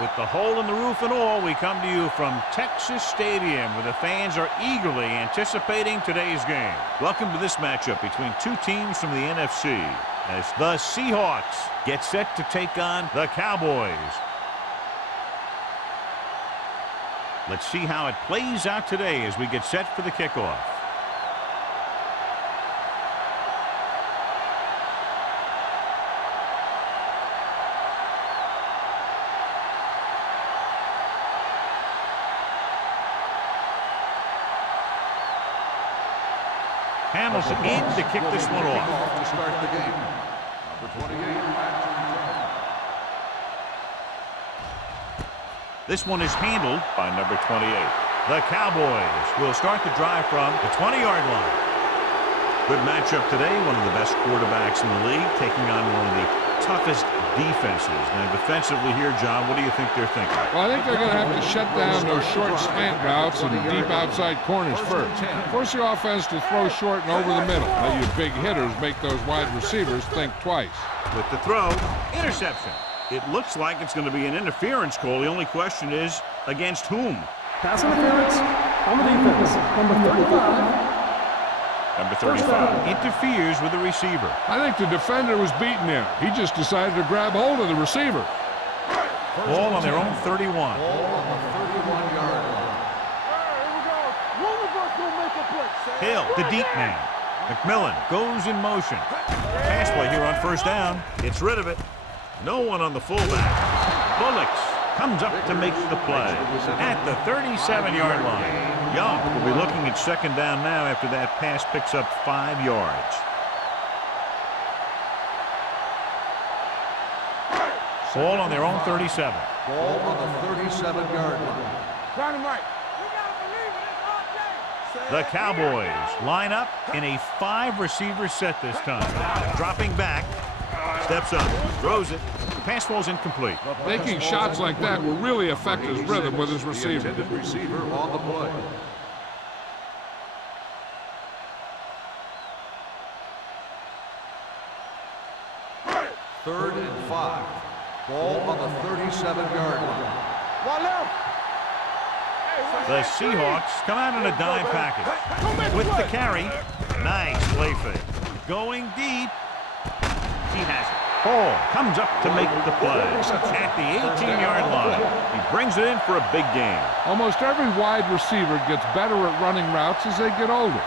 With the hole in the roof and all, we come to you from Texas Stadium, where the fans are eagerly anticipating today's game. Welcome to this matchup between two teams from the NFC, as the Seahawks get set to take on the Cowboys. Let's see how it plays out today as we get set for the kickoff. Hamilton in to kick this one off. To start the game. Number 28. This one is handled by number 28. The Cowboys will start the drive from the 20-yard line. Good matchup today. One of the best quarterbacks in the league taking on one of the toughest defenses. Now, defensively here, John, what do you think they're thinking? Well, I think they're going to have to shut down those short slant routes and deep outside corners first. Force the offense to throw short and over the middle. Let your big hitters make those wide receivers think twice. With the throw, interception. It looks like it's going to be an interference call. The only question is, against whom? Pass interference on the defense. Number 35. Number 35 interferes with the receiver. I think the defender was beaten there. He just decided to grab hold of the receiver. Ball on their own 31. Ball on the 31-yard line. Here we go. One of us will make a play. Hill, the deep man. McMillan goes in motion. Pass play here on first down. Gets rid of it. No one on the fullback. Bullocks comes up to make the play at the 37-yard line. Young will be looking at second down now after that pass picks up 5 yards. Ball on their own 37. Ball on the 37-yard line. Dynamite. The Cowboys line up in a 5-receiver set this time. Dropping back. Steps up. Throws it. Pass falls incomplete. Taking shots like that will really affect his rhythm with his receiver. The intended receiver on the play. Third and 5. Ball on the 37-yard line. One left. The Seahawks come out in a dime package. With the carry. Nice play fake. Going deep. He has it. Hall comes up to make the play at the 18-yard line. He brings it in for a big gain. Almost every wide receiver gets better at running routes as they get older,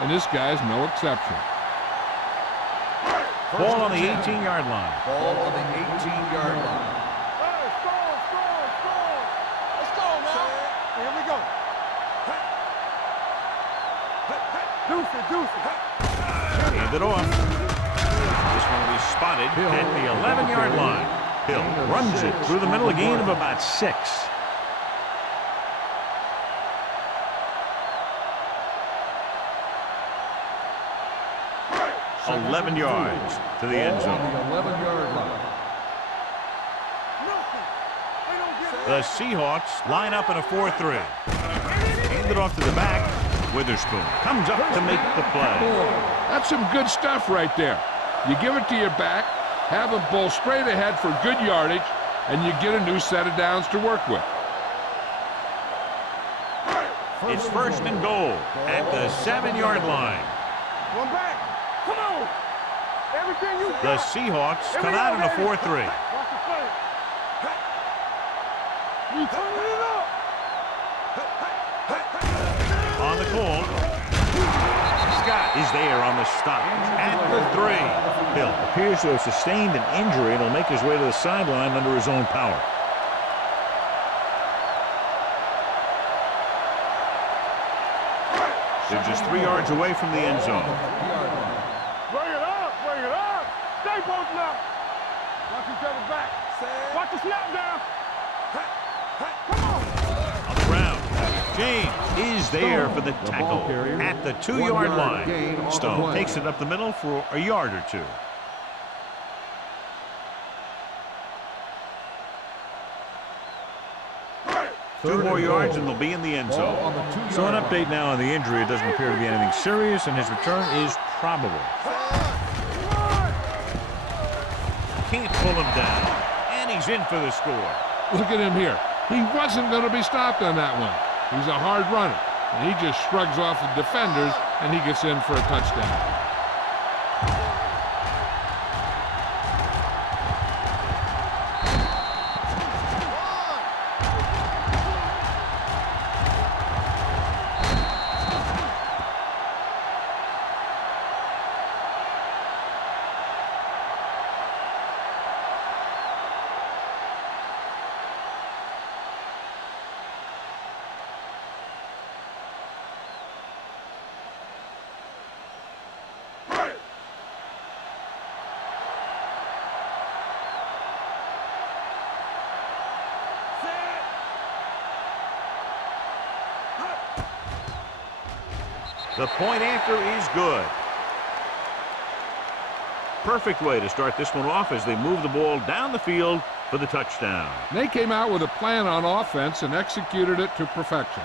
and this guy's no exception. Ball on the 18-yard line. Ball on the 18-yard line. Let's go now. Here we go. Deuce. Hand it off. This one will be spotted at the 11-yard line. Hill runs it through the middle, a gain of about 6. Second 11 yards to the end zone. On the 11-yard line. The Seahawks line up in a 4-3. Hand it off to the back. Witherspoon comes up to make the play. That's some good stuff right there. You give it to your back, have him pull straight ahead for good yardage, and you get a new set of downs to work with. It's first and goal at the 7-yard line. One back. Come on. Everything you got. The Seahawks come out in a 4-3. Watch the play. We turning it up. On the call. Scott is there on the stop at the 3. Hill appears to have sustained an injury and will make his way to the sideline under his own power. They're just 3 yards away from the end zone. Bring it up. Stay posted up. Watch each other back. Watch the snap down. Come on. On the ground. James is there for the tackle at the 2-yard line. Stone takes it up the middle for a yard or 2. Two more yards and they'll be in the end zone. So an update now on the injury. It doesn't appear to be anything serious, and his return is probable. Can't pull him down, and he's in for the score. Look at him here. He wasn't going to be stopped on that one. He's a hard runner, and he just shrugs off the defenders, and he gets in for a touchdown. The point after is good. Perfect way to start this one off as they move the ball down the field for the touchdown. They came out with a plan on offense and executed it to perfection.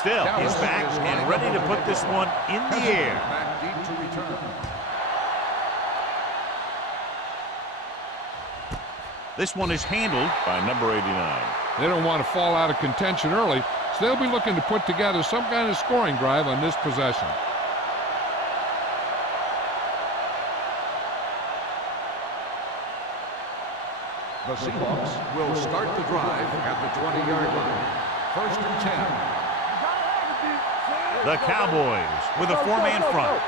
Still, he's back and ready to put this one in the air. Back deep to return. This one is handled by number 89. They don't want to fall out of contention early, so they'll be looking to put together some kind of scoring drive on this possession. The Seahawks will start the drive at the 20-yard line. 1st and 10. The Cowboys with a four-man front.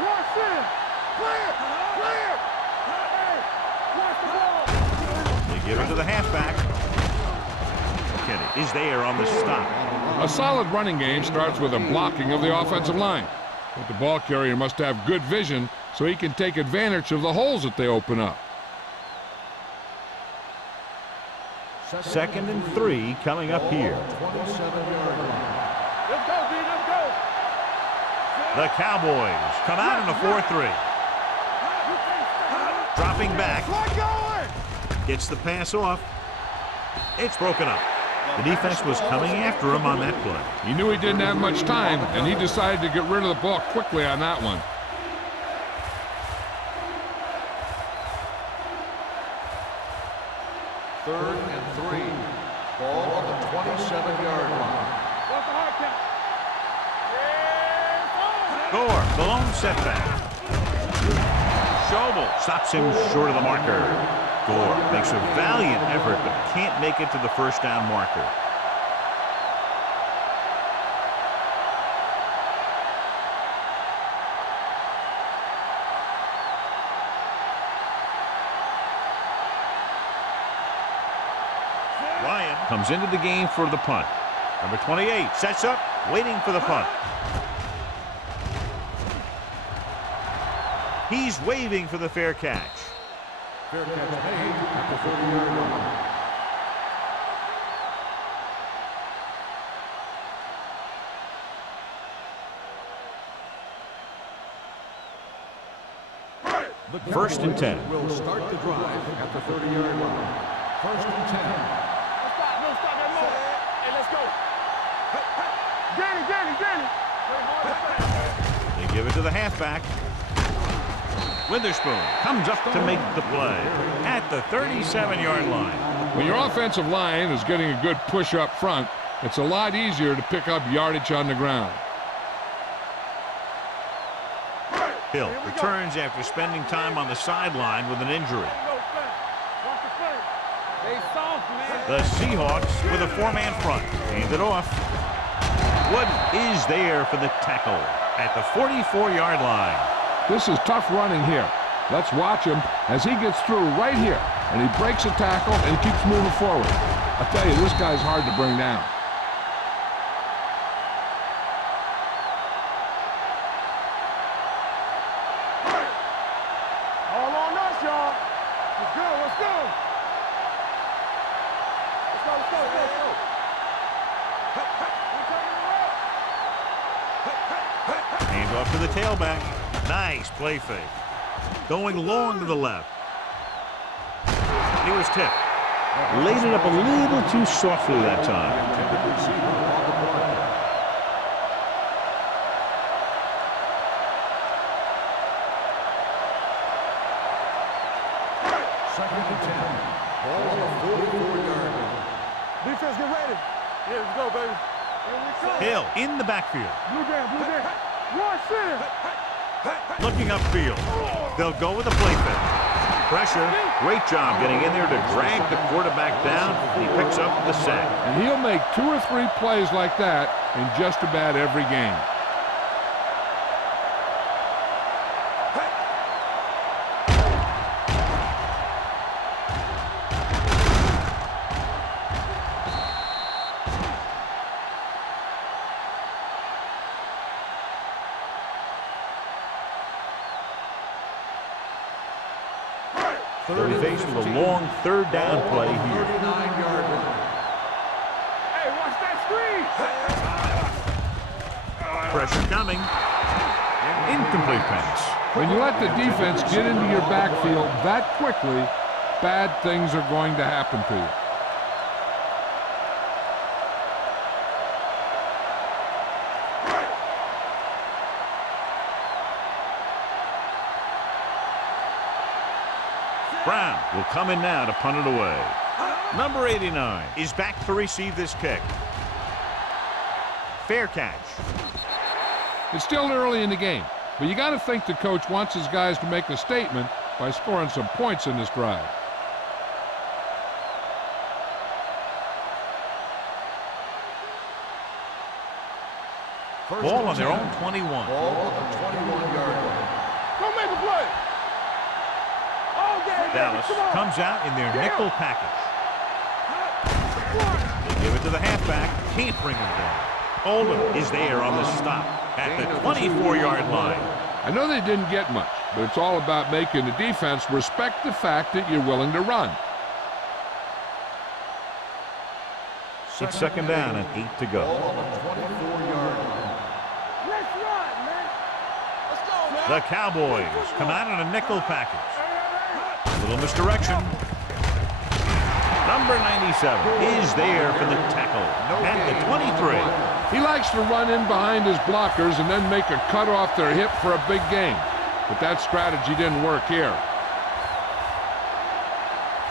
Rush in. Clear. Clear. Hey, watch the ball. They give it to the halfback. Kenny is there on the stop. A solid running game starts with a blocking of the offensive line. But the ball carrier must have good vision so he can take advantage of the holes that they open up. 2nd and 3 coming up here. 27-yard line. Let's go, D. Let's go. The Cowboys come out in a 4-3. Dropping back. Gets the pass off. It's broken up. The defense was coming after him on that play. He knew he didn't have much time, and he decided to get rid of the ball quickly on that one. Third and 3. Ball on the 27-yard line. What's the hard count? Gore, the lone setback. Schobel stops him short of the marker. Gore makes a valiant effort but can't make it to the first down marker. Ryan comes into the game for the punt. Number 28 sets up, waiting for the punt. He's waving for the fair catch. Fair catch made at the 30-yard line. The 1st and 10. Will start the drive at the 30-yard line. 1st and 10. No stop that moment. Hey, let's go. Danny. They give it to the halfback. Witherspoon comes up to make the play at the 37-yard line. When your offensive line is getting a good push up front, it's a lot easier to pick up yardage on the ground. Hill returns after spending time on the sideline with an injury. The Seahawks with a four-man front. Hand it off. Wood is there for the tackle at the 44-yard line. This is tough running here. Let's watch him as he gets through right here, and he breaks a tackle and keeps moving forward. I tell you, this guy's hard to bring down. All on us, y'all. Let's go. Let's go. Hand off to the tailback. Nice play fake. Going long to the left. he was tipped. Laid it up a little too softly that time. Intended receiver on the play. Second and 10. Ball on the 44-yard line. Defense, get ready. Yeah, let's go, baby. Here we come. Hill in the backfield. Blue down, blue down. Rush in. Looking upfield. They'll go with a play fake. Pressure. Great job getting in there to drag the quarterback down. And he picks up the sack. And he'll make 2 or 3 plays like that in just about every game. They'll be faced with a long third down play here. 39-yard line. Hey, watch that screen. Pressure coming. Incomplete pass. When you let the defense get into your backfield that quickly, bad things are going to happen to you. Brown will come in now to punt it away. Number 89 is back to receive this kick. Fair catch. It's still early in the game, but you got to think the coach wants his guys to make a statement by scoring some points in this drive. Ball on their own 21. Ball on the 21-yard line. Go make a play. Oh, yeah, Dallas comes out in their nickel package. They give it to the halfback. Can't bring him down. Oldham is there on the stop at the 24-yard line. I know they didn't get much, but it's all about making the defense respect the fact that you're willing to run. It's second down and 8 to go. Ball on the 24-yard line. Let's run, man. Let's go, man. The Cowboys come out in a nickel package. A little misdirection. Number 97 is there for the tackle at the 23. He likes to run in behind his blockers and then make a cut off their hip for a big gain. But that strategy didn't work here.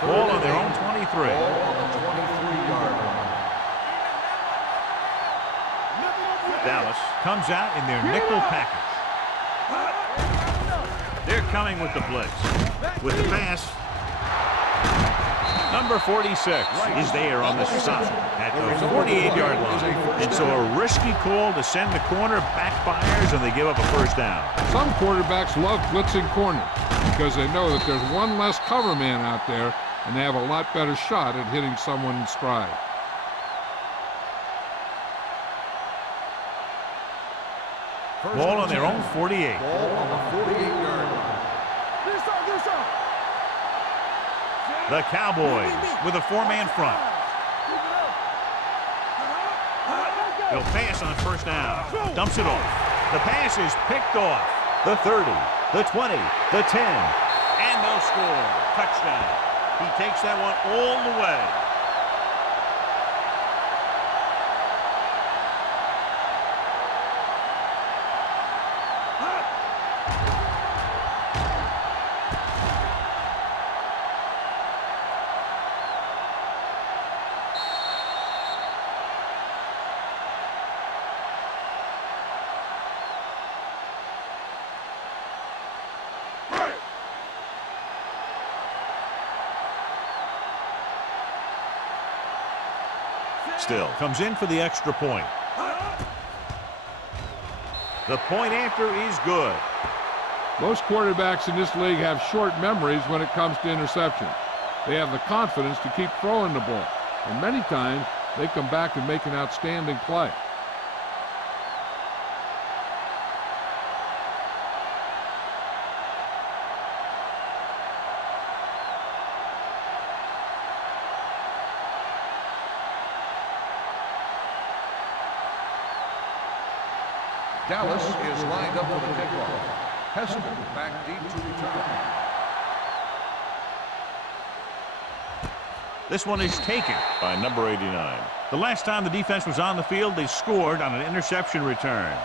Ball on their own 23. Ball on the 23-yard line. Dallas comes out in their nickel package. They're coming with the blitz. With the pass. Number 46 is there on the stop at the 48-yard line. And so a risky call to send the corner backfires and they give up a first down. Some quarterbacks love blitzing corners because they know that there's one less cover man out there and they have a lot better shot at hitting someone in stride. Ball on their own 48. Ball on the 48-yard line. The Cowboys with a 4-man front. They'll pass on first down. Dumps it off. The pass is picked off. The 30, the 20, the 10, and they'll score. Touchdown. He takes that one all the way. Still comes in for the extra point. The point after is good. Most quarterbacks in this league have short memories when it comes to interceptions. They have the confidence to keep throwing the ball, and many times they come back and make an outstanding play. Dallas is lined up for the kickoff. Heston back deep to return. This one is taken by number 89. The last time the defense was on the field, they scored on an interception return.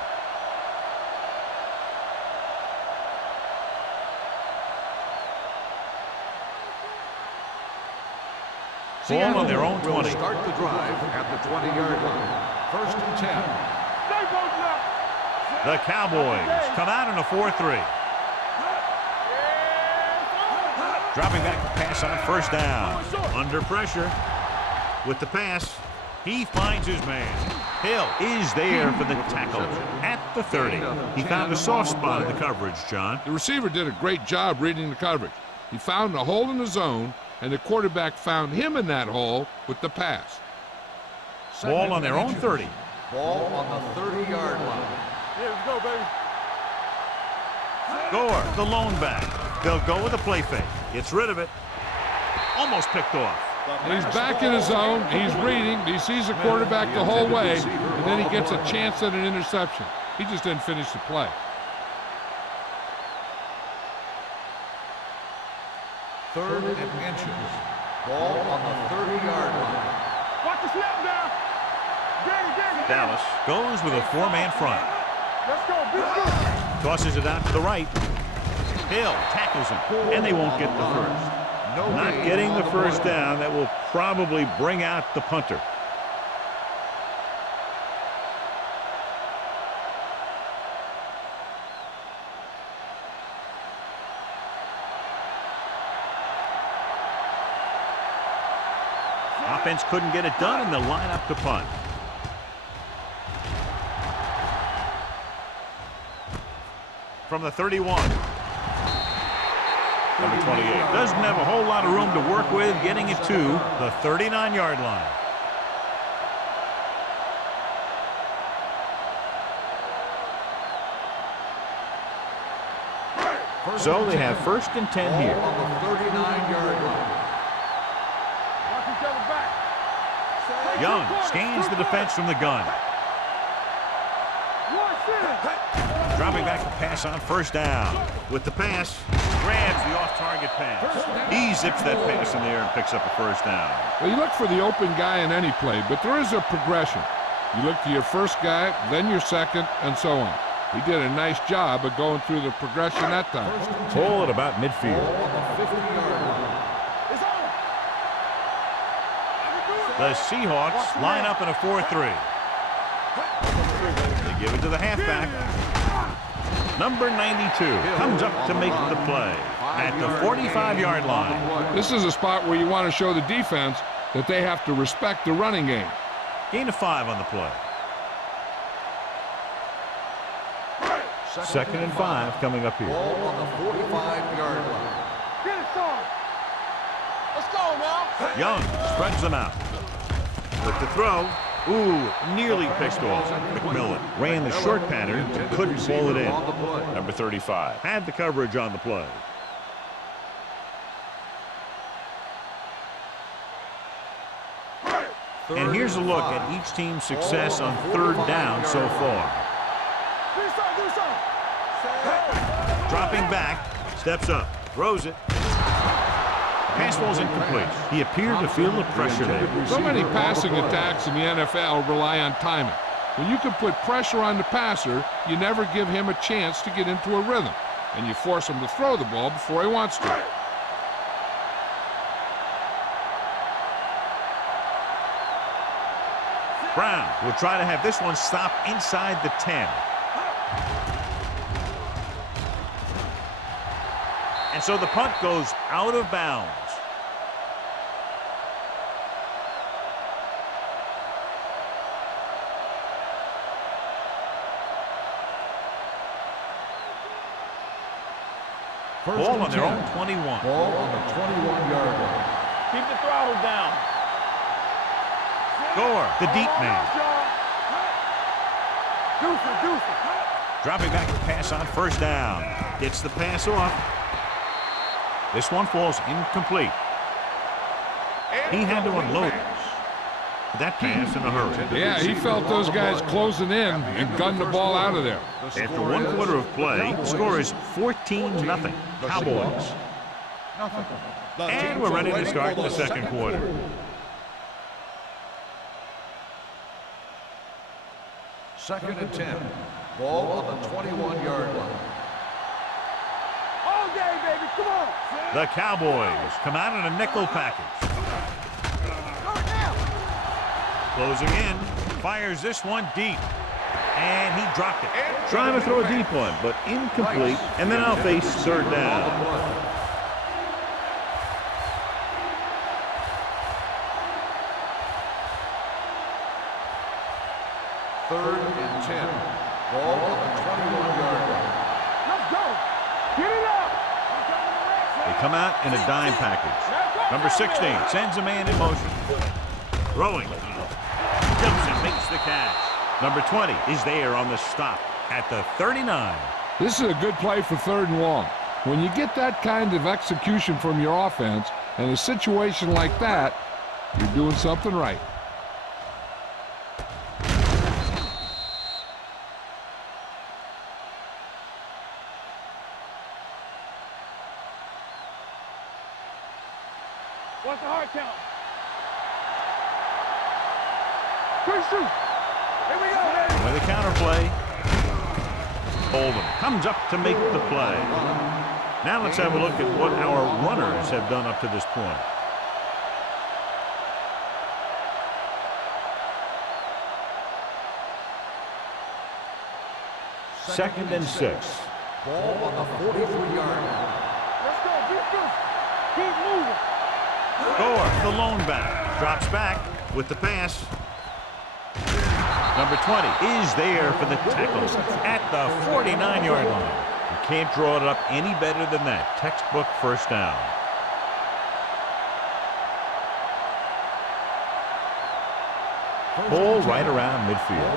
Ball on their own 20. Will start the drive at the 20-yard line. 1st and 10. The Cowboys come out in a 4-3. Dropping back the pass on 1st down. Under pressure with the pass. He finds his man. Hill is there for the tackle at the 30. He found a soft spot in the coverage, John. The receiver did a great job reading the coverage. He found a hole in the zone, and the quarterback found him in that hole with the pass. Ball on their own 30. Ball on the 30-yard line. Yeah, let's go, baby. Gore, the lone back. They'll go with a play fake. Gets rid of it. Almost picked off. He's back in his zone. He's reading. He sees the quarterback the whole way, and then he gets a chance at an interception. He just didn't finish the play. Third and inches. Ball on the 30-yard line. Watch the snap down. Dallas goes with a 4-man front. Let's go. Beat you. Tosses it out to the right. Hill tackles him, and they won't get the first. Not getting the first down. That will probably bring out the punter. Offense couldn't get it done, and they'll line up to punt. From the 31. Number 28 doesn't have a whole lot of room to work with, getting it to the 39-yard line. So they have 1st and 10 here. On the 39-yard line. Watch each other back. Young scans the defense from the gun. Dropping back the pass on 1st down. With the pass, grabs the off-target pass. He zips that pass in the air and picks up a 1st down. Well, you look for the open guy in any play, but there is a progression. You look to your first guy, then your second, and so on. He did a nice job of going through the progression that time. Ball at about midfield. The Seahawks line up in a 4-3. They give it to the halfback. Number 92 comes up to make the play at the 45-yard line. This is a spot where you want to show the defense that they have to respect the running game. Gain of 5 on the play. 2nd and 5 coming up here. Ball on the 45-yard line. Get it, Sean. Let's go now. Young spreads them out. With the throw. Ooh, nearly picked off. McMillan ran the short pattern and couldn't pull it in. Number 35 had the coverage on the play. And here's a look at each team's success on 3rd down so far. Dropping back, steps up, throws it. Pass ball's incomplete. He appeared to feel the pressure there. So many passing attacks in the NFL rely on timing. When you can put pressure on the passer, you never give him a chance to get into a rhythm, and you force him to throw the ball before he wants to. Brown will try to have this one stop inside the 10. And so the punt goes out of bounds. Ball on their own 21. Ball on the 21-yard line. Keep the throttle down. Gore, the deep man. Dropping back the pass on 1st down. Gets the pass off. This one falls incomplete. He had to unload that pass in a hurry. Yeah, he felt those guys closing in and gunned the ball out of there. After 1 quarter of play, the score is 14-0. Cowboys. Nothing. And we're ready to start the second quarter. Second and 10. Ball on the 21-yard line. All day, baby. Come on. The Cowboys come out in a nickel package. Closing in. Fires this one deep. And he dropped it. Trying to throw a deep one, but incomplete. And then I'll face third down. Third and 10. Ball on the 21-yard line. Let's go. Get it up. They come out in a dime package. Number 16 sends a man in motion. Throwing. Jumps makes the catch. Number 20 is there on the stop at the 39. This is a good play for third and long. When you get that kind of execution from your offense in a situation like that, you're doing something right. What's the hard count? Push. Here we go, baby. With a counterplay. Oldham comes up to make the play. Now let's have a look at what our runners have done up to this point. Second and 6. Ball on the 43-yard line. Let's go. Keep moving. Gore, the lone back, drops back with the pass. Number 20 is there for the tackle at the 49-yard line. You can't draw it up any better than that. Textbook first down. Ball right around midfield.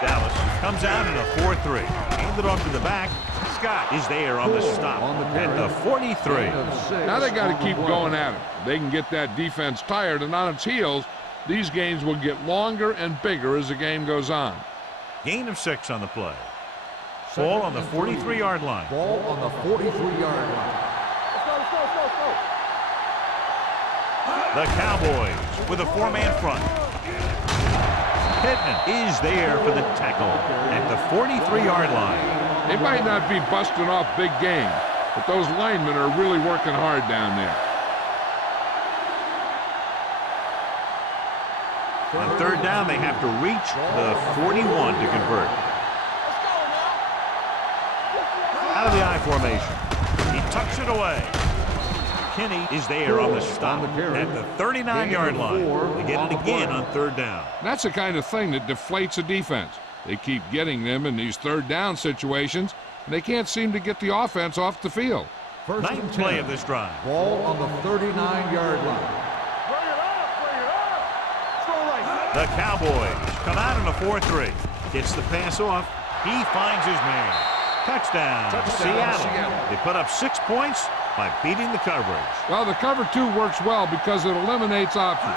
Dallas comes out in a 4-3. Handed off to the back. Scott is there on the stop at the 43. Now they got to keep going at it. They can get that defense tired and on its heels. These games will get longer and bigger as the game goes on. Gain of 6 on the play. Ball on the 43-yard line. Ball on the 43-yard line. Let's go. The Cowboys with a 4-man front. Pittman is there for the tackle at the 43-yard line. They might not be busting off big game, but those linemen are really working hard down there. On third down, they have to reach the 41 to convert. Out of the I formation. He tucks it away. Kinney is there on the stop at the 39-yard line. They get it again on third down. That's the kind of thing that deflates a defense. They keep getting them in these third down situations, and they can't seem to get the offense off the field. Ninth play of this drive. Ball on the 39-yard line. Bring it up. Let's go right. The Cowboys come out in a 4-3. Gets the pass off. He finds his man. Touchdown, Seattle. They put up 6 points by beating the coverage. Well, the cover 2 works well because it eliminates options.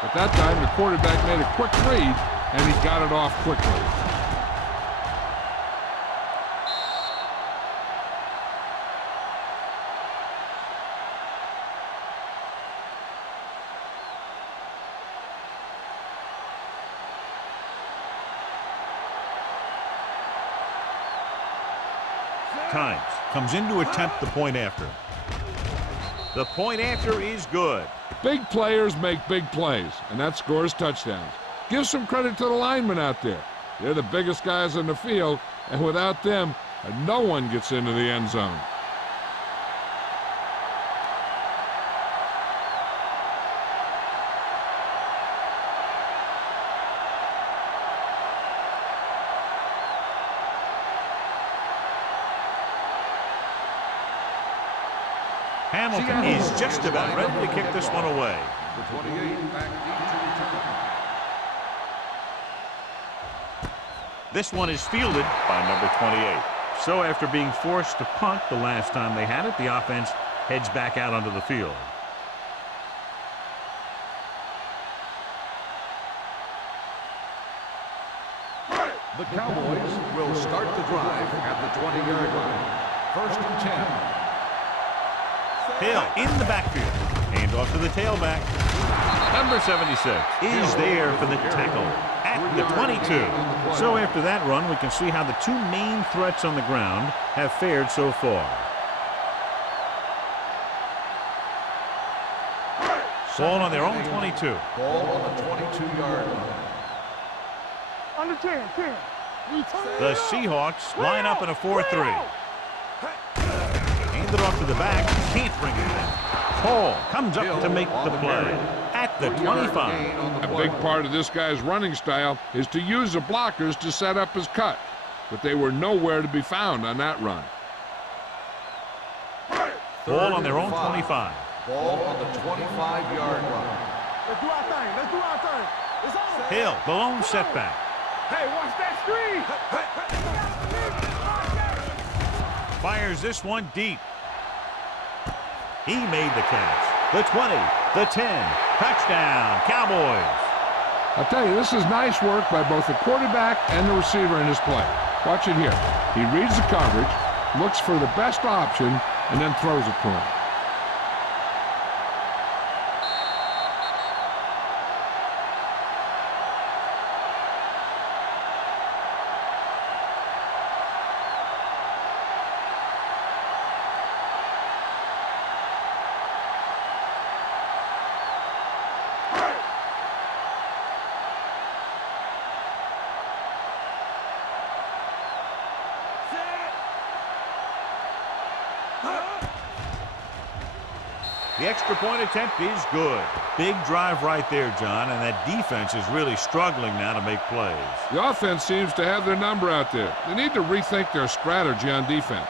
But that time, the quarterback made a quick read, and he got it off quickly. Times comes in to attempt the point after. The point after is good. Big players make big plays, and that scores touchdowns. Give some credit to the linemen out there. They're the biggest guys in the field, and without them, no one gets into the end zone. Hamilton is just about ready to kick this one away. The 28 back deep to return. This one is fielded by number 28. So after being forced to punt the last time they had it, the offense heads back out onto the field. The Cowboys will start the drive at the 20-yard line. First and 10. Hill in the backfield. Hand off to the tailback. Number 76 is there for the tackle at the 22. So after that run, we can see how the two main threats on the ground have fared so far. Ball on their own 22. Ball on the 22-yard line. Under 10. The Seahawks line up in a 4-3. Hand it off to the back. Can't bring it in. Hall comes up to make the play at the 25. A big part of this guy's running style is to use the blockers to set up his cut, but they were nowhere to be found on that run. Ball on their own 25. Ball on the 25-yard line. Let's do our thing. It's on. Hill, the lone setback. Hey, watch that screen. Fires this one deep. He made the catch. The 20, the 10. Touchdown, Cowboys. I'll tell you, this is nice work by both the quarterback and the receiver in his play. Watch it here. He reads the coverage, looks for the best option, and then throws it to him. The extra point attempt is good. Big drive right there, John, and that defense is really struggling now to make plays. The offense seems to have their number out there. They need to rethink their strategy on defense.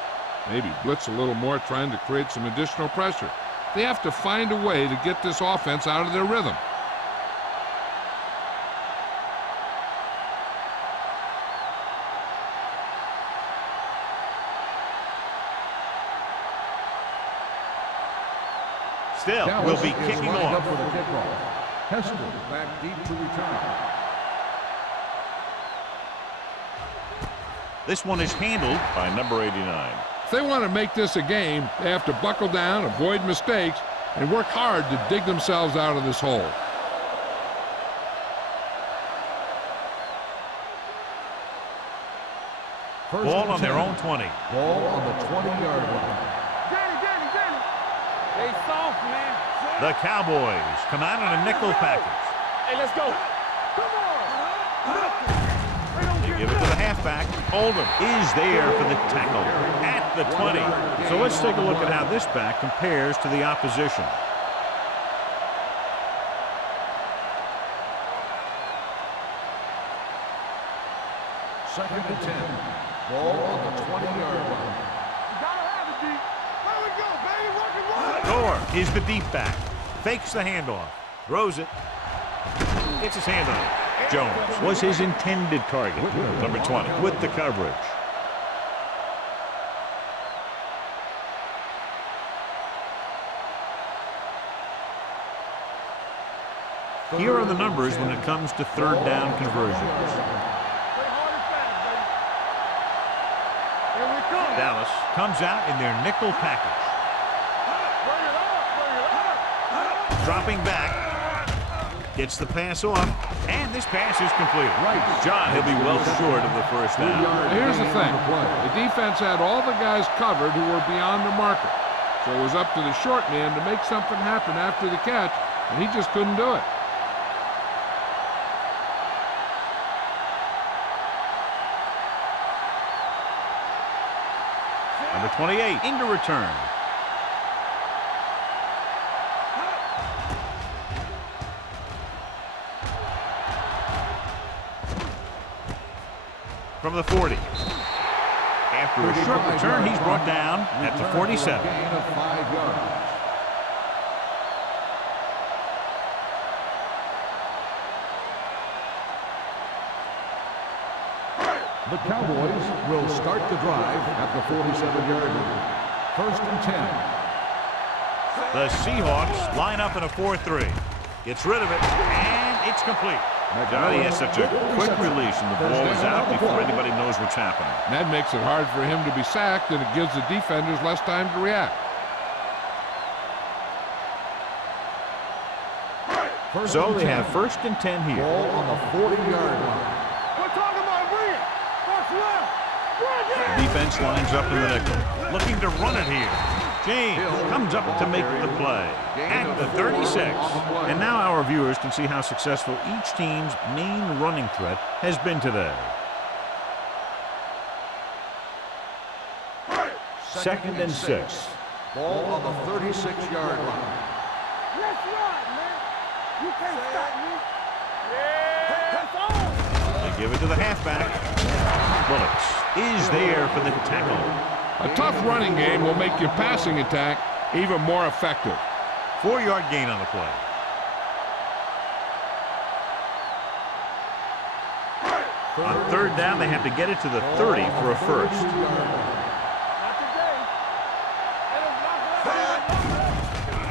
Maybe blitz a little more, trying to create some additional pressure. They have to find a way to get this offense out of their rhythm. Still, we'll be kicking off. For the kickoff. Hester back deep to return. This one is handled by number 89. If they want to make this a game, they have to buckle down, avoid mistakes, and work hard to dig themselves out of this hole. Ball on their own 20. Ball on the 20-yard line. Danny. They soft, man. The Cowboys come out in a nickel package. Hey, let's go. Come on. They give it to the halfback. Oldham is there for the tackle at the 20. So let's take a look at how this back compares to the opposition. Second and 10. Ball on the 20-yard line. You gotta have it, D. There we go, baby. Work. Gore is the deep back. Fakes the handoff. Throws it. It's his handoff. Jones was his intended target. Number 20 with the coverage. Here are the numbers when it comes to third down conversions. Dallas comes out in their nickel package. Dropping back. Gets the pass off. And this pass is completed. John, he'll be well short of the first down. Here's the thing. The defense had all the guys covered who were beyond the marker. So it was up to the short man to make something happen after the catch, and he just couldn't do it. Number 28 into return. From the 40. After a short return, he's brought down at the 47. Gain of 5 yards. The Cowboys will start the drive at the 47-yard line. First and 10. The Seahawks line up in a 4-3. Gets rid of it, and it's complete. Johnny has such a quick release, and the ball is out before anybody knows what's happening. And that makes it hard for him to be sacked, and it gives the defenders less time to react. So they have 1st and 10 here. Ball on the 40-yard line. We're talking about bring it. What's left? The defense lines up in the nickel, looking to run it here. James comes up to make the play at the 36. And now our viewers can see how successful each team's main running threat has been today. 2nd and 6. Ball on the 36-yard line. Let's ride, man. You can't stop me. Yeah, it's on. They give it to the halfback. Bullocks is there for the tackle. A tough running game will make your passing attack even more effective. 4-yard gain on the play. On 3rd down, they have to get it to the 30 for a first. Not today.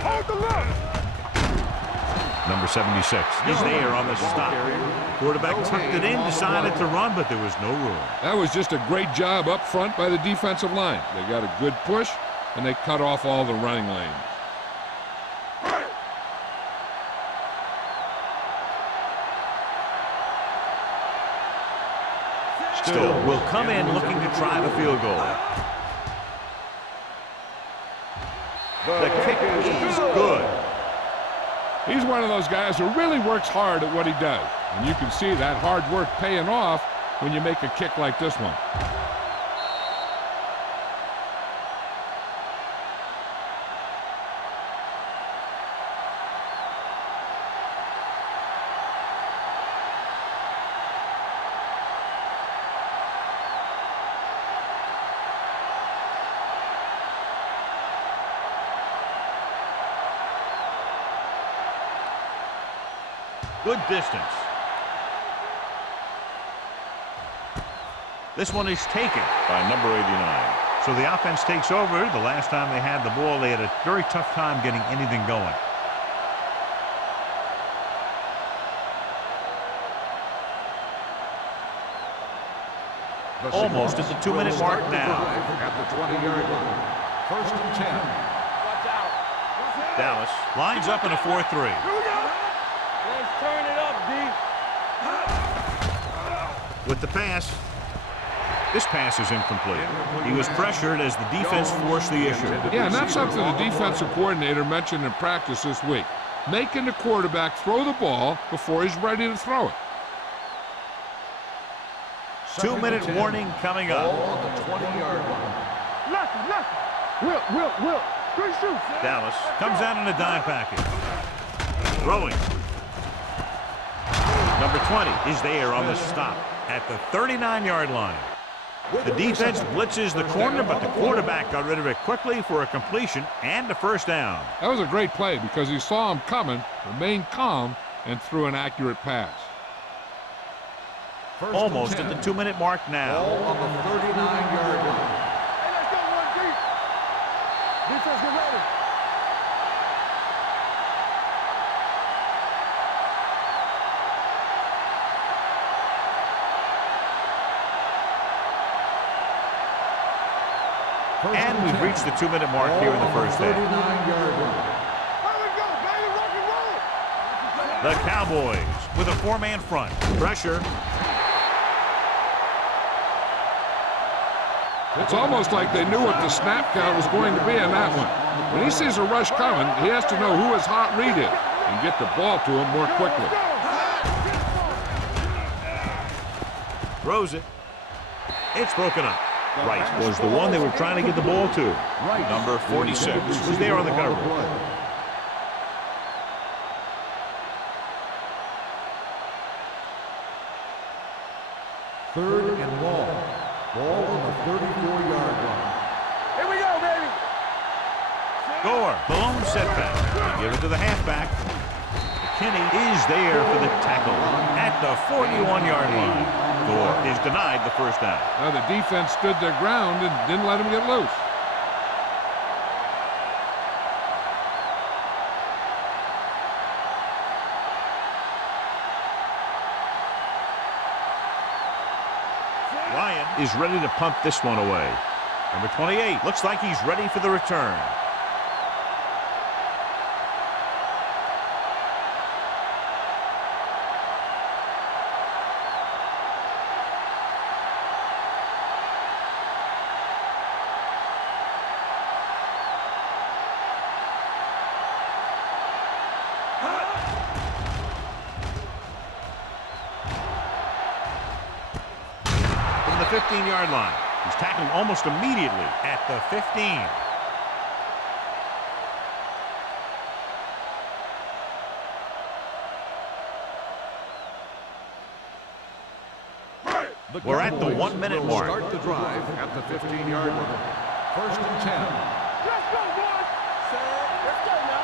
Hold the look. Number 76 is there on the stop. Quarterback tucked it in, decided to run, but there was no room. That was just a great job up front by the defensive line. They got a good push, and they cut off all the running lanes. Still will come in looking to try the field goal. The kick is good. He's one of those guys who really works hard at what he does. And you can see that hard work paying off when you make a kick like this one. Good distance. This one is taken by number 89. So the offense takes over. The last time they had the ball, they had a very tough time getting anything going. Almost at the 2-minute mark now. At the 20-yard line. 1st and 10. Watch out. Dallas lines up in a 4-3. Here we go. Let's turn it up, D. With the pass. This pass is incomplete. He was pressured as the defense forced the issue. Yeah, and that's something the defensive coordinator mentioned in practice this week. Making the quarterback throw the ball before he's ready to throw it. 2-minute warning coming up. Ball on the 20-yard line. Left. Will. Good shoot. Dallas comes out in a dime package. Throwing. Number 20 is there on the stop at the 39-yard line. The defense blitzes the corner, but the quarterback got rid of it quickly for a completion and a first down. That was a great play because he saw him coming, remained calm, and threw an accurate pass. Almost at the 2-minute mark now. Ball on the 39-yard line. Hey, let's go one deep. Defense get ready. And we've reached the 2-minute mark here in the first half. 39-yard line. Here we go, baby. Rock and roll. The Cowboys with a 4-man front. Pressure. It's almost like they knew what the snap count was going to be in that one. When he sees a rush coming, he has to know who his hot read is and get the ball to him more quickly. Throws it. It's broken up. Rice was the one they were trying to get the ball to. Number 46 was there on the coverage. Third and long. Ball on the 34-yard line. Here we go, baby. Gore, the lone setback. They give it to the halfback. McKinney is there for the tackle at the 41-yard line. Gore is denied the first down. Now the defense stood their ground and didn't let him get loose. is ready to punt this one away. Number 28 looks like he's ready for the return. From the 15-yard line. He's tackled almost immediately at the 15. We're at the 1 minute mark. Start the drive at the 15-yard line. First and 10. Let's go, boys. Let's go now.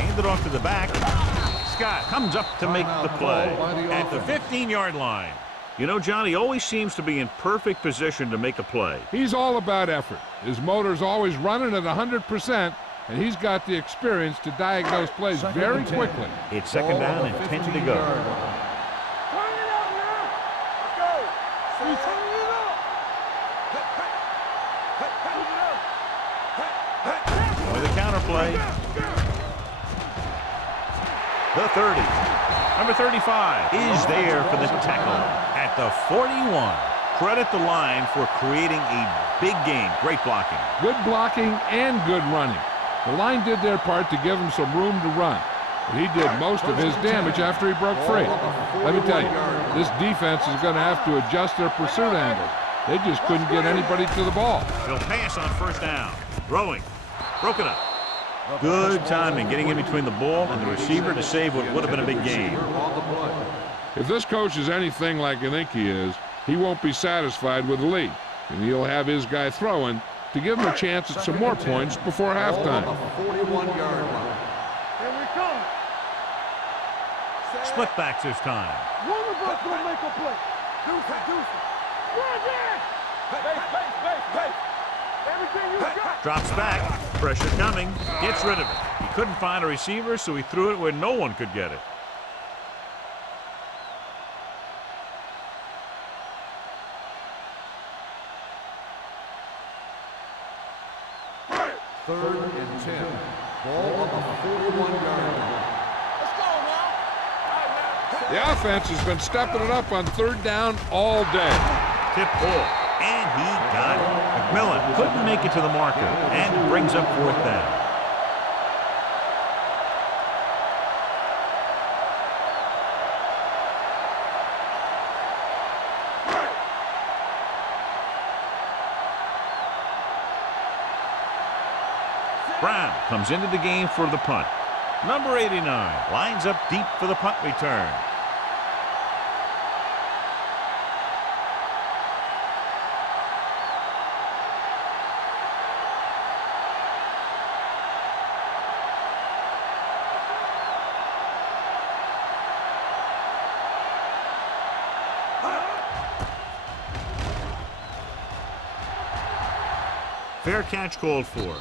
Hand it off to the back. Scott comes up to make the play at the 15-yard line. You know, John, he always seems to be in perfect position to make a play. He's all about effort. His motor's always running at 100%, and he's got the experience to diagnose plays very quickly. It's second down and 10 to go. Turn it up now. Let's go. We turning it up. With a counter play. The 30. Number 35 is there for the tackle at the 41. Credit the line for creating a big game. Great blocking. Good blocking and good running. The line did their part to give him some room to run, but he did most of his damage after he broke free. Let me tell you, this defense is going to have to adjust their pursuit angles. They just couldn't get anybody to the ball. He'll pass on first down. Throwing. Broken up. Good timing getting in between the ball and the receiver to save what would have been a big game. If this coach is anything like I think he is, he won't be satisfied with the lead, and he'll have his guy throwing to give him a chance at some more points before halftime. 41-yard line. Here we come. Split backs this time. One of us gonna make a play. Deuce it. Run in. Base. Everything you got. Drops back. Pressure coming. Gets rid of it. He couldn't find a receiver, so he threw it where no one could get it. Third and 10. Ball on the 41-yard line. Let's go now. The offense has been stepping it up on third down all day. Tip ball. And he got it. McMillan couldn't make it to the marker and brings up fourth down. Brown comes into the game for the punt. Number 89 lines up deep for the punt return. Fair catch called for.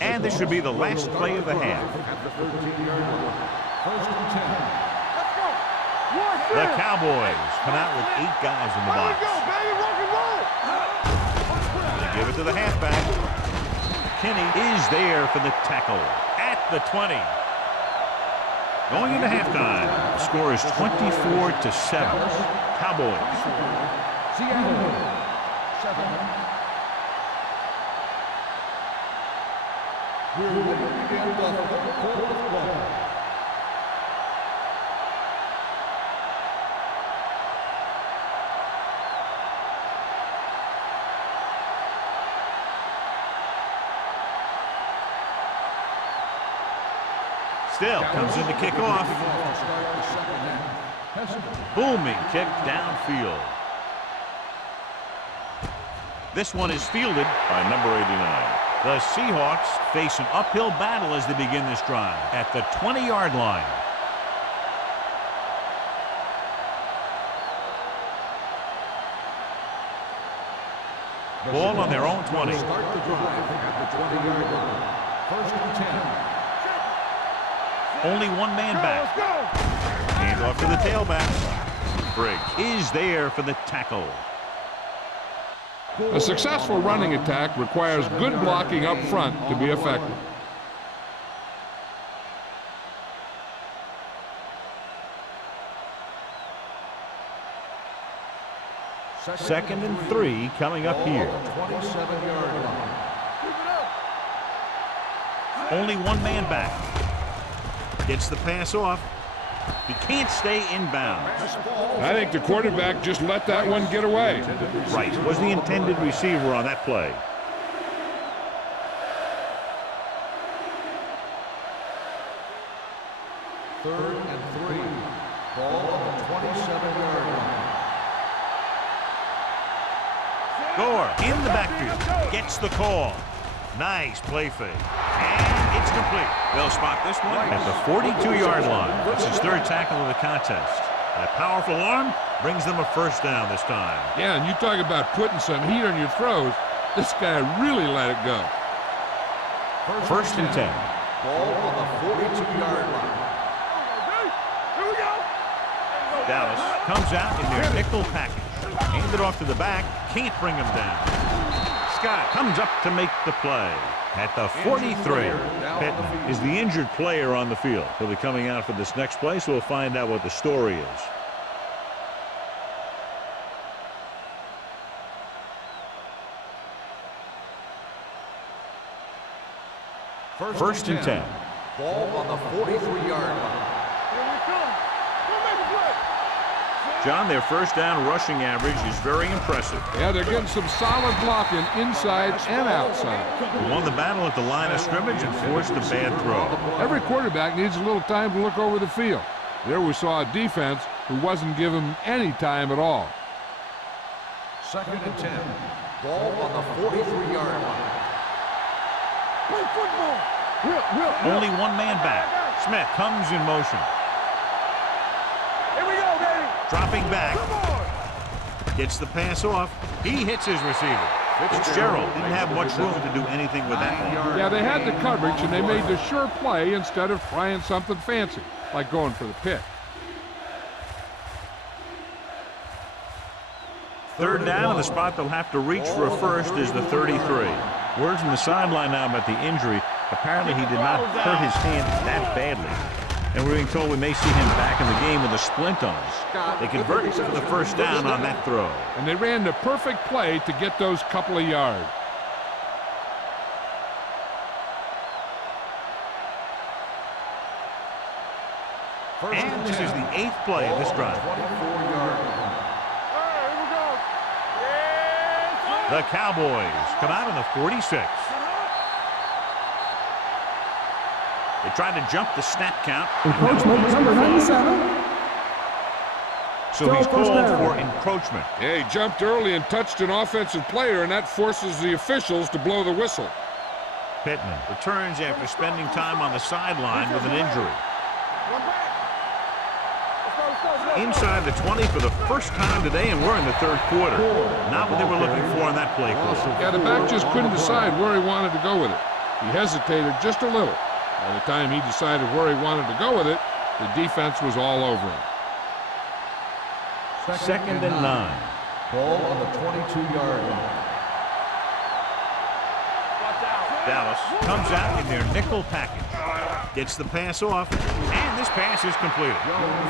And this should be the last play of the half. At the 13-yard line. First and 10. Let's go. One, The Cowboys come out with 8 guys in the Here we box. go, baby. Rock and roll. They give it to the halfback. McKinney is there for the tackle at the 20. Going into halftime, the score is 24-7. Cowboys. Seattle 7. We're ready to begin the fourth quarter of play. Still comes in to kick off. Booming kick downfield. This one is fielded by number 89. The Seahawks face an uphill battle as they begin this drive at the 20-yard line. Ball on their own 20. Start the drive at the 20-yard line. First and 10. Only one man back. Hand off to the tailback. Briggs is there for the tackle. A successful running attack requires good blocking up front to be effective. Second and 3 coming up here. 27-yard line. Only one man back. Gets the pass off. He can't stay inbounds. I think the quarterback just let that one get away. Rice was the intended receiver on that play. Third and 3. Ball on the 27-yard line. Gore in the backfield. Gets the call. Nice play fake. And it's complete. They'll spot this one at the 42-yard line. It's his third tackle of the contest. That powerful arm brings them a first down this time. Yeah, and you talk about putting some heat on your throws. This guy really let it go. First and 10. Ball on the 42-yard line. Here we go. Dallas comes out in their nickel package. Hand it off to the back. Can't bring him down. Scott comes up to make the play at the 43. Pittman is the injured player on the field. He'll be coming out for this next play, so we'll find out what the story is. First and 10. Ball on the 43-yard line. Here we come. Go make a play. John, their first down rushing average is very impressive. Yeah, they're getting some solid blocking inside and outside. They won the battle at the line of scrimmage and forced a bad throw. Every quarterback needs a little time to look over the field. There we saw a defense who wasn't given any time at all. Second and 10. Ball on the 43-yard line. Play football. Only one man back. Smith comes in motion. Here we go, baby. Dropping back. Come on. Gets the pass off. He hits his receiver. Fitzgerald didn't have much room to do anything with that one. Yeah, they had the coverage, and they made the sure play instead of trying something fancy, like going for the pick. Third down, and the spot they'll have to reach for a first is the 33. Word from the sideline now about the injury. Apparently he did not hurt his hand that badly. And we're being told we may see him back in the game with a splint on it. They convert for the first down on that throw. And they ran the perfect play to get those couple of yards. And this is the 8th play of this drive. 24-yard line. All right, here we go. Yes, The Cowboys come out on the 46. They tried to jump the snap count. Encroachment, number 97. So he's called for encroachment. Yeah, he jumped early and touched an offensive player, and that forces the officials to blow the whistle. Pittman returns after spending time on the sideline with an injury. one back. Let's go. Inside the 20 for the first time today, and we're in the third quarter. Not what they were looking for on that play call. Yeah, the back just couldn't decide where he wanted to go with it. He hesitated just a little. By the time he decided where he wanted to go with it, the defense was all over him. Second and 9. Ball on the 22-yard line. Dallas comes out in their nickel package. Gets the pass off, and this pass is completed.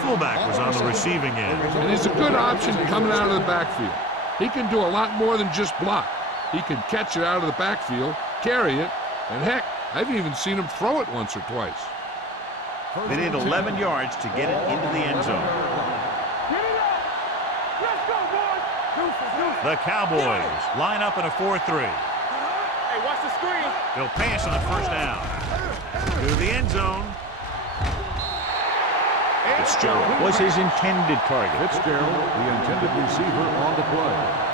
Fullback was on the receiving end. And he's a good option coming out of the backfield. He can do a lot more than just block. He can catch it out of the backfield, carry it, and heck, I've even seen him throw it once or twice. They need 11 yards to get it into the end zone. Get it up. Let's go, boys. The Cowboys line up in a 4-3. Hey, watch the screen. They'll pass on first down. To the end zone. Fitzgerald was his intended target. Fitzgerald, the intended receiver on the play.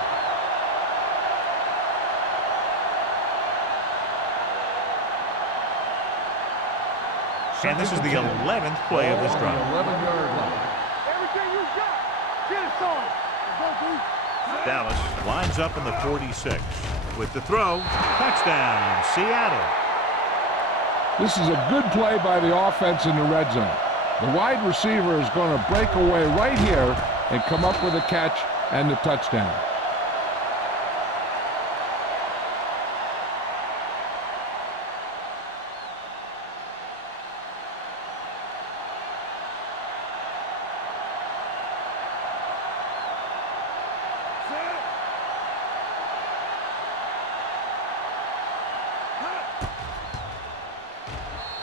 And this is the 11th play of this drive. 11-yard line. Everything you got. Get it, son. Let's go, Dallas lines up in the 46. With the throw, touchdown, Seattle. This is a good play by the offense in the red zone. The wide receiver is going to break away right here and come up with a catch and the touchdown.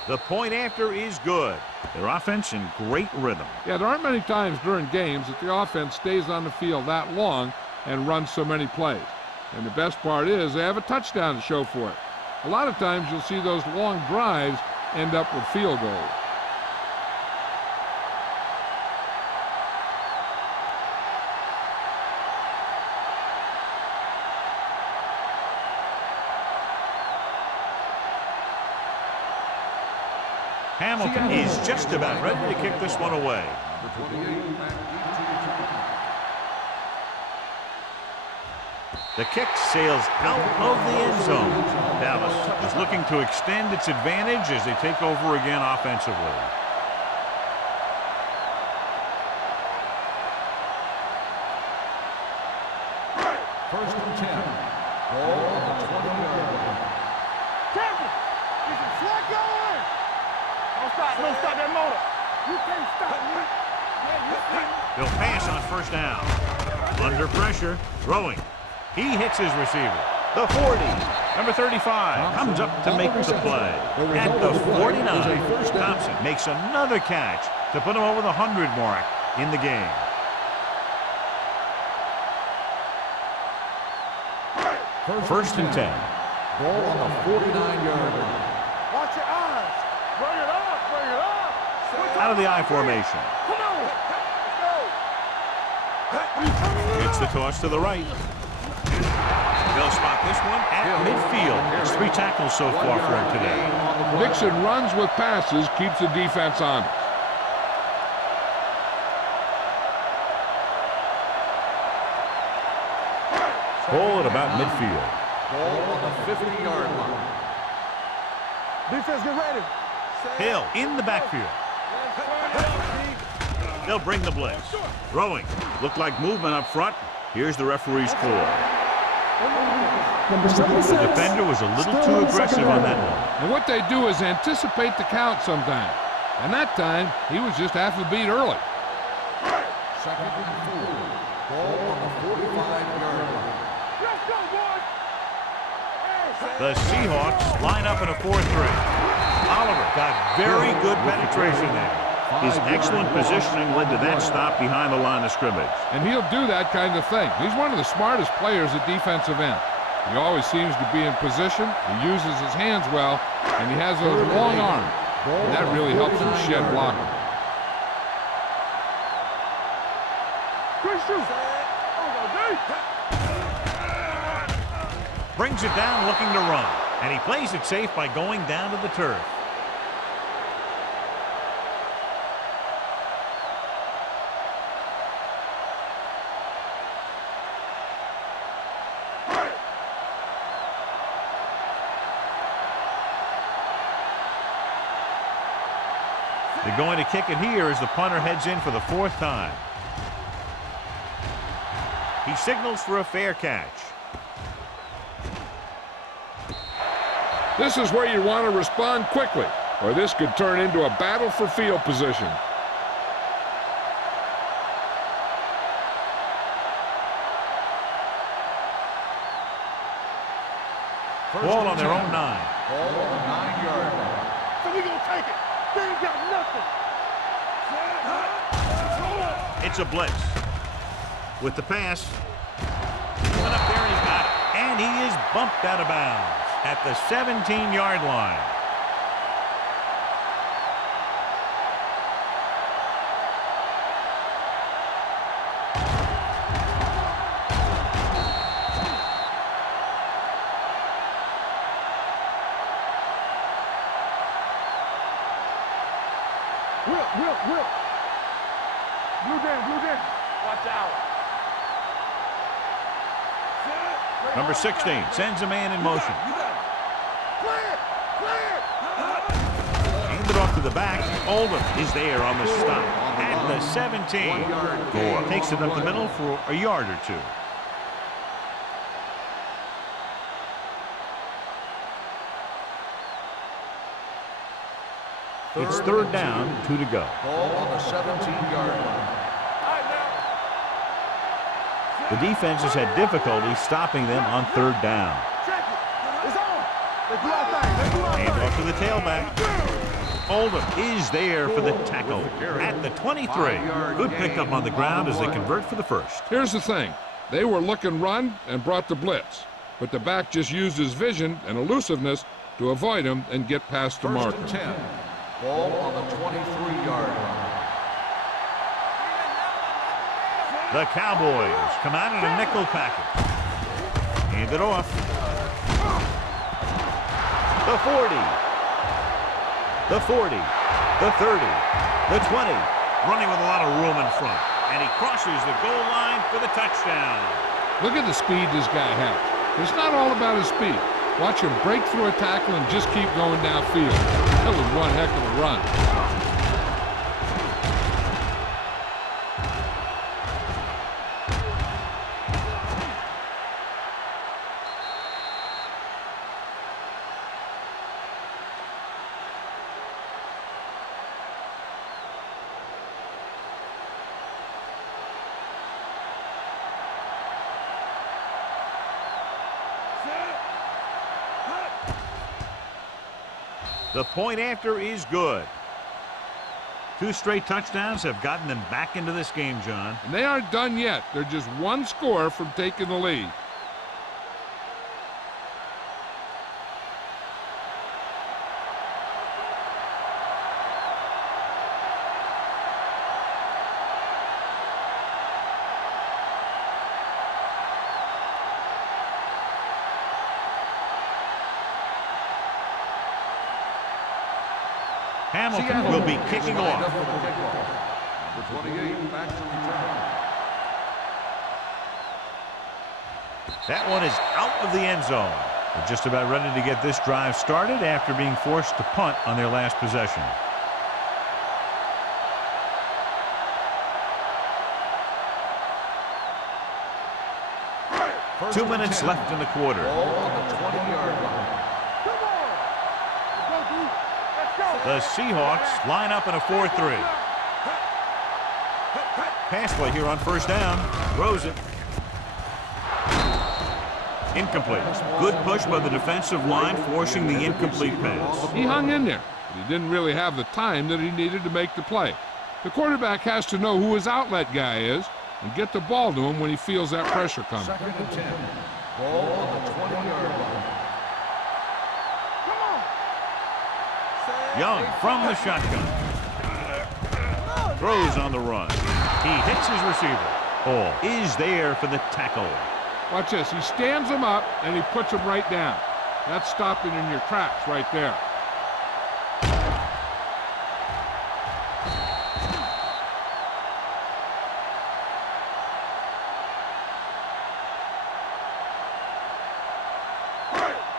The point after is good. Their offense in great rhythm. Yeah, there aren't many times during games that the offense stays on the field that long and runs so many plays. And the best part is they have a touchdown to show for it. A lot of times you'll see those long drives end up with field goals. Hamilton is just about ready to kick this one away. Number 28, back deep to return. The kick sails out of the end zone. Dallas is looking to extend its advantage as they take over again offensively. First and 10. Ball on the 20-yard line. Champion, is it slack going? Don't stop that motor. You can't stop me. Yeah, you see me. They'll pass on first down. Under pressure, throwing. He hits his receiver. The 40. Number 35 comes up to make the play. At the 49, Thompson makes another catch to put him over the 100 mark in the game. First and 10. Ball on the 49-yard line. Watch your eyes. Bring it up, bring it up. Out of the I formation. Come on. Let's go. It's the toss to the right. They'll spot this one at midfield. It's 3 tackles so far for him today. Dixon runs with passes, keeps the defense honest. Ball at about midfield. Ball on the 50-yard line. Defense, get ready. Hill in the backfield. They'll bring the blitz. Throwing. Looked like movement up front. Here's the referee's call. Number 76. The defender was a little too aggressive on that one. And what they do is anticipate the count sometimes. And that time, he was just half a beat early. Second and 4. Ball on the 45-yard line. Let's go, boys. The Seahawks line up in a 4-3. Oliver got very good penetration there. His excellent positioning led to that stop behind the line of scrimmage. And he'll do that kind of thing. He's one of the smartest players at defensive end. He always seems to be in position, he uses his hands well, and he has those long arms. And that really helps him shed blocking. Good shoot. Brings it down looking to run. And he plays it safe by going down to the turf. They're going to kick it here as the punter heads in for the 4th time. He signals for a fair catch. This is where you want to respond quickly, or this could turn into a battle for field position. Ball on their own 9. Ball on the 9-yard line. So we gonna take it. They ain't got nothing. It's a blitz. With the pass. He went up there and he got it. And he is bumped out of bounds at the 17-yard line. Will. Blue game. Watch out. Number 16 sends a man in motion. Hand it off to the back. Oldham is there on the stop at the 17. Gore takes it up the middle for a yard or two. It's third down, 2 to go. Ball on the 17-yard line. The defense has had difficulty stopping them on third down. Hand off to the tailback. Oldham is there for the tackle at the 23. Good pickup on the ground as they convert for the first. Here's the thing. They were looking run and brought the blitz, but the back just used his vision and elusiveness to avoid him and get past the marker. First and 10. Ball on the 23-yard line. The Cowboys come out in a nickel package. Hand it off. The 40. The 40. The 30. The 20. Running with a lot of room in front. And he crosses the goal line for the touchdown. Look at the speed this guy has. It's not all about his speed. Watch him break through a tackle and just keep going downfield. That was one heck of a run. The point after is good. 2 straight touchdowns have gotten them back into this game, John. And they aren't done yet. They're just one score from taking the lead. Hamilton will be kicking off. The 28 back to return. That one is out of the end zone. They're just about ready to get this drive started after being forced to punt on their last possession. First 2 and minutes 10. left in the quarter. Ball on the 20-yard line. The Seahawks line up in a 4-3. Pass play here on first down. Throws it. Incomplete. Good push by the defensive line, forcing the incomplete pass. He hung in there, but he didn't really have the time that he needed to make the play. The quarterback has to know who his outlet guy is and get the ball to him when he feels that pressure coming. Second and 10. Ball on the 20-yard line. Young from the shotgun. Throws on the run. He hits his receiver. Hall is there for the tackle. Watch this. He stands him up and he puts him right down. That's stopping in your tracks right there.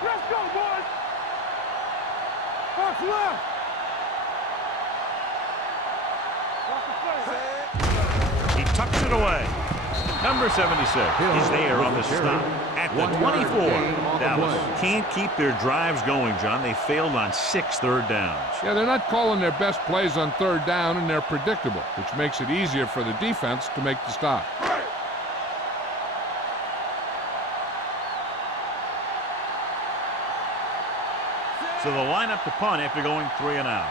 Let's go, boys. Box left. He tucks it away. Number 76 is there on the stop at the 24. Dallas can't keep their drives going, John. They failed on 6 third downs. Yeah, they're not calling their best plays on third down, and they're predictable, which makes it easier for the defense to make the stop. So they'll line up to punt after going 3 and out.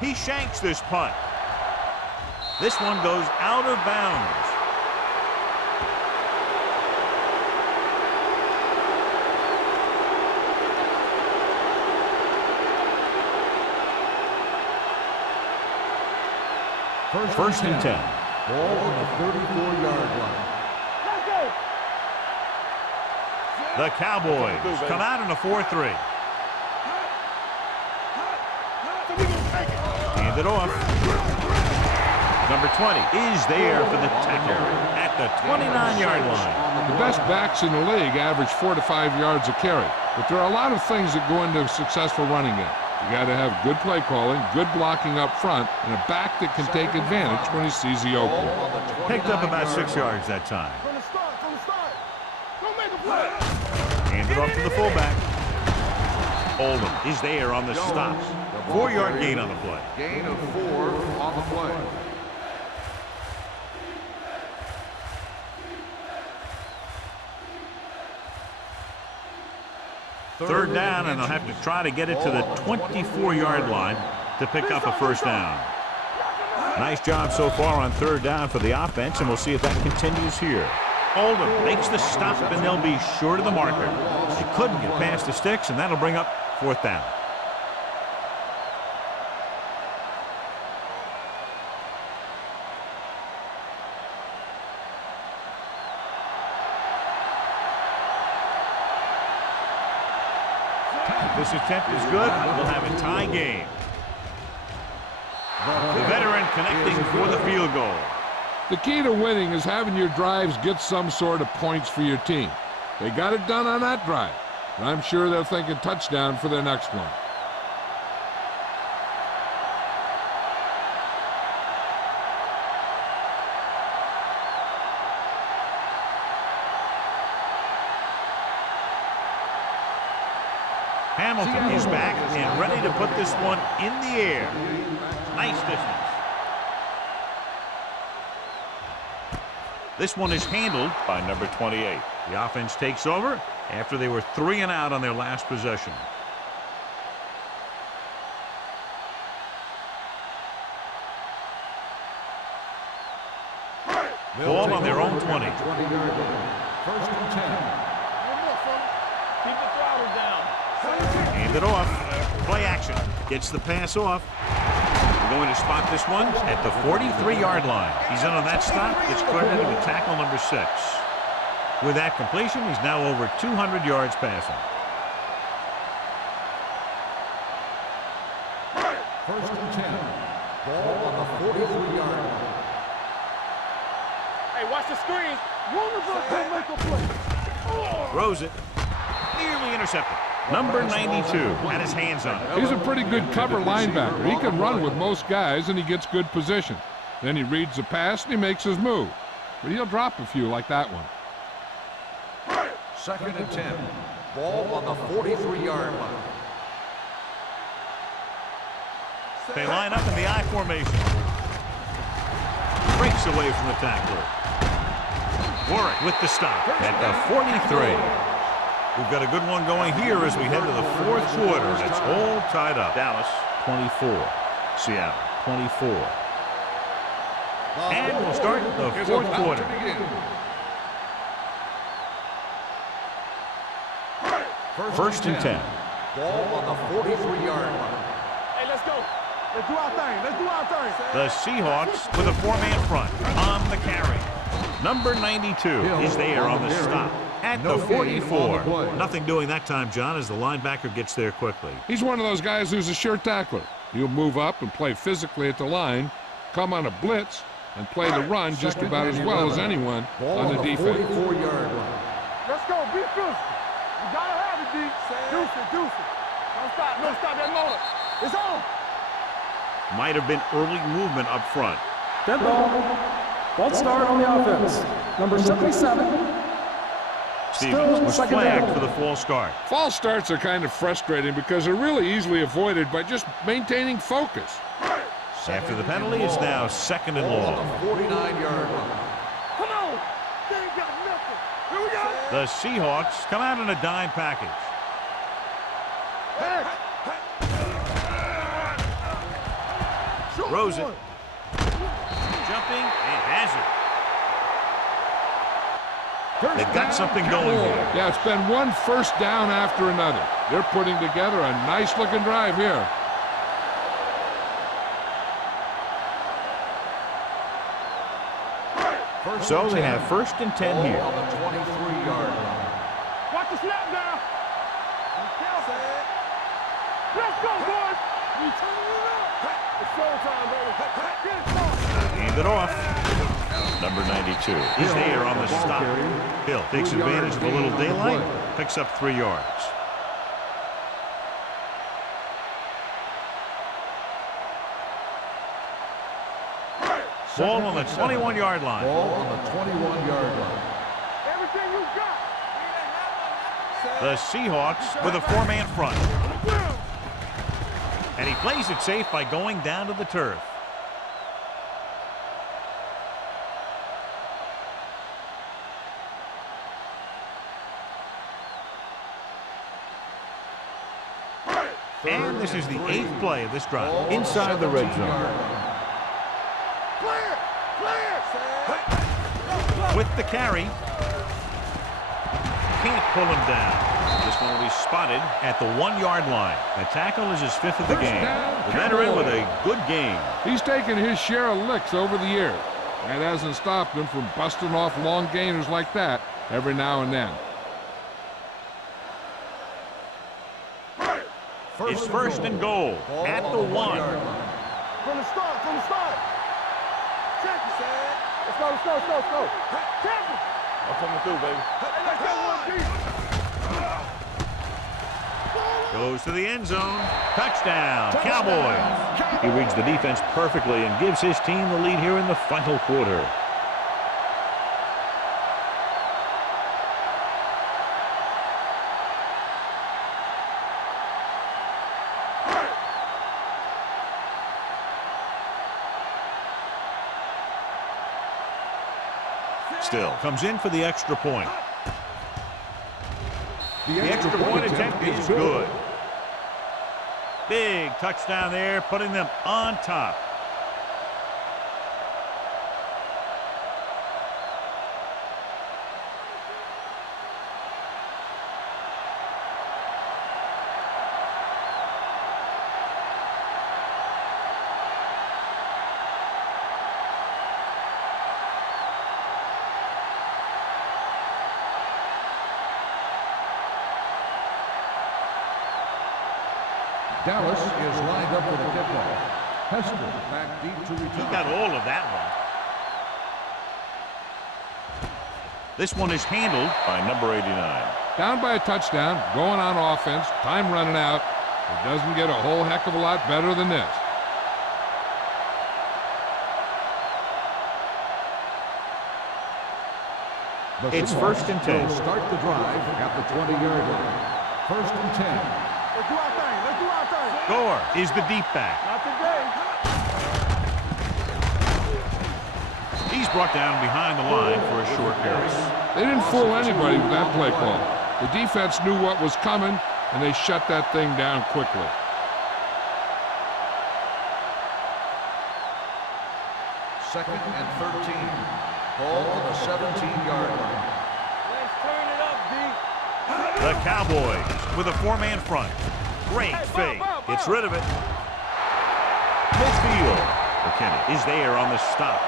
He shanks this punt. This one goes out of bounds. First and 10. Ball on the 34-yard line. The Cowboys come out in a 4-3. Hand it off. Number 20 is there for the tackle at the 29-yard line. The best backs in the league average 4 to 5 yards a carry, but there are a lot of things that go into a successful running game. You got to have good play calling, good blocking up front, and a back that can take advantage when he sees the opening. Picked up about 6 yards that time. From the start. Don't make a play. Handed off to the fullback. Oldham is there on the stop. 4-yard gain on the play. Gain of 4 on the play. Third down, and they'll have to try to get it to the 24-yard line to pick up a first down. Nice job so far on third down for the offense, and we'll see if that continues here. Oldham makes the stop, and they'll be short of the marker. They couldn't get past the sticks, and that'll bring up fourth down. If this attempt is good, we'll have a tie game. The veteran connecting for the field goal. The key to winning is having your drives get some sort of points for your team. They got it done on that drive, and I'm sure they're thinking touchdown for their next one. Hamilton is back and ready to put this one in the air. Nice distance. This one is handled by number 28. The offense takes over after they were 3 and out on their last possession. Ball on their own 20. 20-yard line. First and 10. Keep the throttle down. Hand it off. Play action. Gets the pass off. We're going to spot this one at the 43-yard line. He's in on that stop. Gets credited with tackle number 6. With that completion, he's now over 200 yards passing. First and 10. Ball on the 43-yard line. Hey, watch the screen. One of us can make a play. Throws it. Nearly intercepted. Number 92 had his hands on it. He's a pretty good cover linebacker. He can run with most guys, and he gets good position. Then he reads the pass, and he makes his move. But he'll drop a few like that one. Second and 10. Ball on the 43-yard line. They line up in the I formation. Breaks away from the tackler. Warwick with the stop at the 43. We've got a good one going here as we head to the fourth quarter. It's all tied up. Dallas 24, Seattle 24. And we'll start the fourth quarter. First and 10. Ball on the 43-yard line. Hey, let's go. Let's do our thing. Let's do our thing. The Seahawks with a 4-man front on the carry. Number 92 is there on the stop at the 44. Nothing doing that time, John, as the linebacker gets there quickly. He's one of those guys who's a sure tackler. He'll move up and play physically at the line, come on a blitz, and play the run just about as well as anyone on the defense. 44-yard line. Let's go. Be physical. You gotta have it, D. Deuce it. Don't stop that motor. It's on. Might have been early movement up front. Dead ball. False start on the offense. Number 77. Stevens was flagged for the false start. False starts are kind of frustrating because they're really easily avoided by just maintaining focus. After the penalty, it's now second and long. 49-yard line. Come on. They ain't got nothing. Here we go. The Seahawks come out in a dime package. Throws it. Jumping and has it. They've got something going here. Yeah, it's been one first down after another. They're putting together a nice-looking drive here. So they have first and 10 here. On the 23-yard line. Watch the snap down. Let's go, boys. We turning it up. It's showtime, baby. Get it started. Hand it off. Number 92 is there on the stop. Hill takes advantage of a little daylight, picks up 3 yards. Ball on the 21-yard line. Ball on the 21-yard line. Everything you got. The Seahawks with a 4-man front. And he plays it safe by going down to the turf. And this is the 8th play of this drive. Inside the red zone. Clear! Clear! With the carry. Can't pull him down. This one will be spotted at the 1-yard line. The tackle is his 5th of the game. The veteran with a good game. He's taken his share of licks over the years. That hasn't stopped him from busting off long gainers like that every now and then. It's 1st and goal at the 1. From the start, from the start. Check it, Sam. Let's go, let's go, let's go, let's go. Check it. I'm coming through, baby. Hey, let's go one deep. Goes to the end zone. Touchdown, Cowboys. He reads the defense perfectly and gives his team the lead here in the final quarter. Still comes in for the extra point. The extra point attempt is good. Big touchdown there, putting them on top. Dallas is lined up for the kickoff. Hester back deep to return. He got all of that one. This one is handled by number 89. Down by a touchdown, going on offense, time running out. It doesn't get a whole heck of a lot better than this. It's 1st and 10. Will start the drive at the 20-yard line. 1st and 10. Let's do our thing, let's do our thing. Gore is the deep back. Not today. He's brought down behind the line for a short carry. They didn't fool anybody with that play call. The defense knew what was coming, and they shut that thing down quickly. Second and 13. Ball on the 17-yard line. Let's turn it up, D. The Cowboys with a 4-man front. Great fake. Gets rid of it. Midfield. McKinney is there on the stop.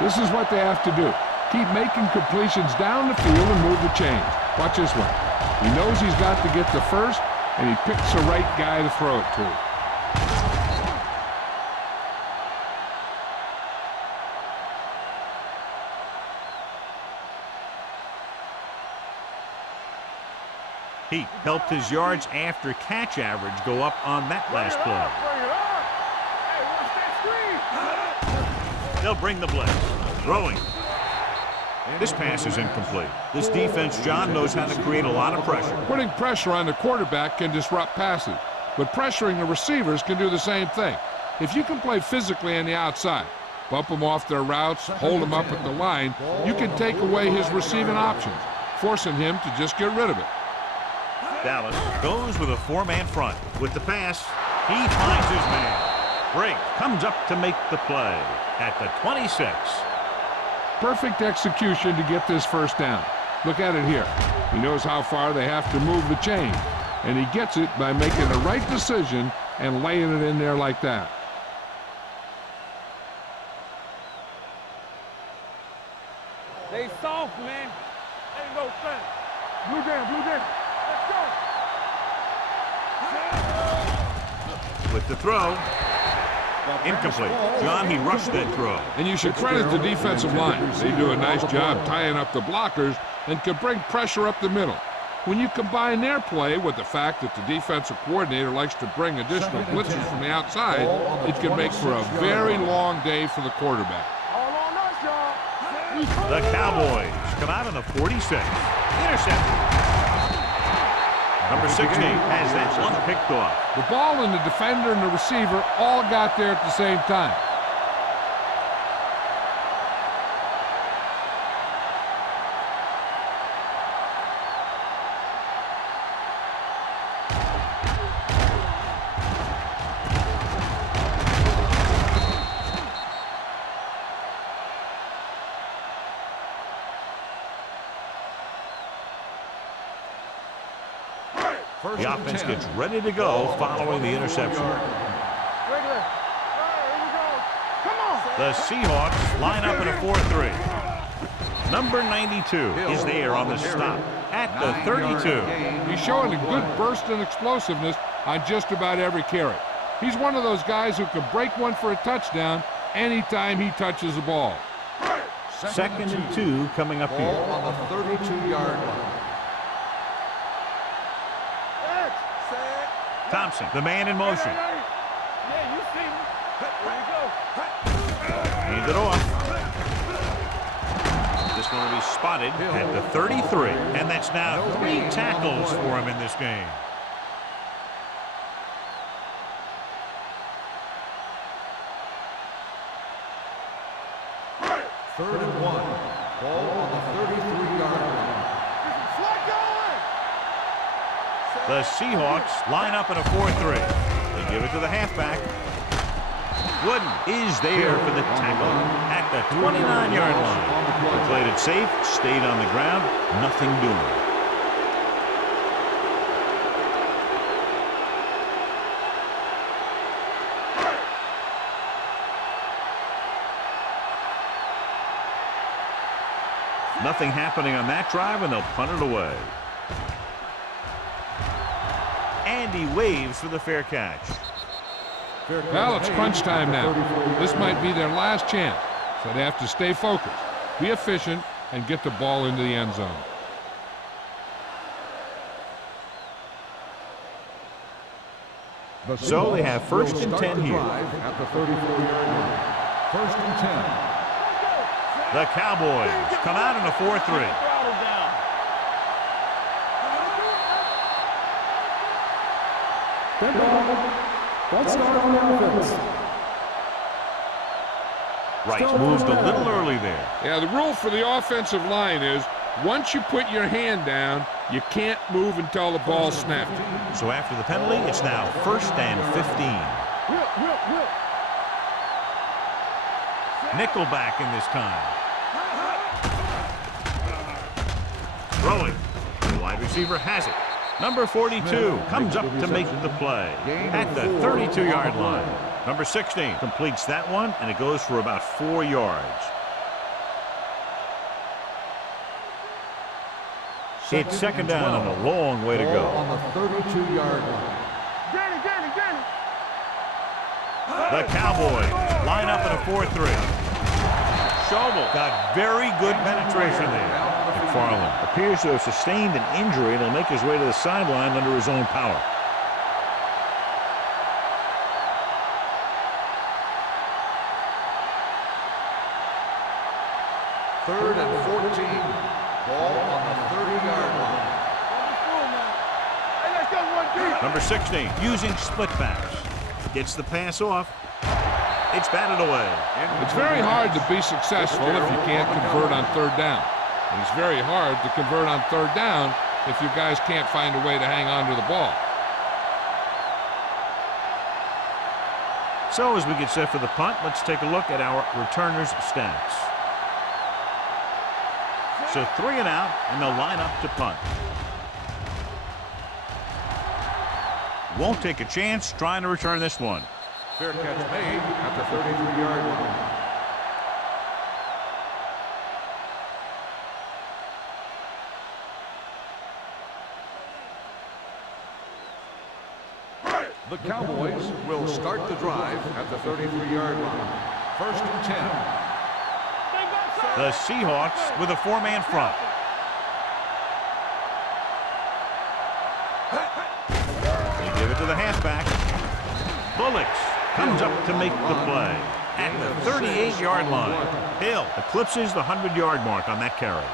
This is what they have to do. Keep making completions down the field and move the chains. Watch this one. He knows he's got to get to first, and he picks the right guy to throw it to. He helped his yards after catch average go up on that last play. Bring it up. Hey, watch that screen. They'll bring the blitz. Throwing. This pass is incomplete. This defense, John, knows how to create a lot of pressure. Putting pressure on the quarterback can disrupt passes, but pressuring the receivers can do the same thing. If you can play physically on the outside, bump them off their routes, hold them up at the line, you can take away his receiving options, forcing him to just get rid of it. Dallas goes with a 4-man front. With the pass, he finds his man. Drake comes up to make the play at the 26. Perfect execution to get this first down. Look at it here. He knows how far they have to move the chain, and he gets it by making the right decision and laying it in there like that. They soft, man. Ain't no thing. Blue down, blue down. Let's go. with the throw. Incomplete. John, he rushed that throw. And you should credit the defensive line. They do a nice job tying up the blockers and can bring pressure up the middle. When you combine their play with the fact that the defensive coordinator likes to bring additional blitzes from the outside, it can make for a very long day for the quarterback. All on us, y'all. The Cowboys come out on the 46. Intercepted. Number 16 has that one picked off. The ball and the defender and the receiver all got there at the same time. The offense gets ready to go following the interception. Regular. Here we go. Come on. The Seahawks line up in a 4-3. Number 92 is there on the stop at the 32. He's showing a good burst and explosiveness on just about every carry. He's one of those guys who can break one for a touchdown anytime he touches the ball. Second and 2 coming up Ball here. on the 32-yard line. Thompson, the man in motion. Yeah, you see me. There you go. Hands it off. This one will be spotted at the 33. And that's now 3 tackles for him in this game. Third and 1. Ball on the 33-yard line. The Seahawks line up in a 4-3. They give it to the halfback. Wooden is there for the tackle at the 29-yard line. They played it safe, stayed on the ground, nothing doing. Nothing happening on that drive, and they'll punt it away. And he waves for the fair catch. Well, it's crunch time now. This might be their last chance, so they have to stay focused, be efficient, and get the ball into the end zone. So they have first and 10 here. At the 34-yard line. First and 10. The Cowboys come out in a 4-3. Dead ball. False start on the offense. Right, moved a little early there. Yeah, the rule for the offensive line is once you put your hand down, you can't move until the ball snapped. So after the penalty, it's now first and 15. Nickelback in this time. Throwing. The wide receiver has it. Number 42 comes up to make the play at the 32-yard line. Number 16 completes that one, and it goes for about 4 yards. It's second down and a long way to go. On the 32-yard line. The Cowboys line up in a 4-3. Schobel got very good penetration there. McFarland appears to have sustained an injury and will make his way to the sideline under his own power. Third and 14. Ball on the 30-yard line. Number 16 using split backs. Gets the pass off. It's batted away. It's very hard to be successful if you can't convert on third down. And it's very hard to convert on third down if you guys can't find a way to hang on to the ball. So as we get set for the punt, let's take a look at our returners' stats. So 3 and out, and they'll line up to punt. Won't take a chance trying to return this one. Fair catch made at the 33-yard line. The Cowboys will start the drive at the 33-yard line. First and 10. The Seahawks with a four-man front. They give it to the halfback. Bullocks comes up to make the play at the 38-yard line. Hill eclipses the 100-yard mark on that carry.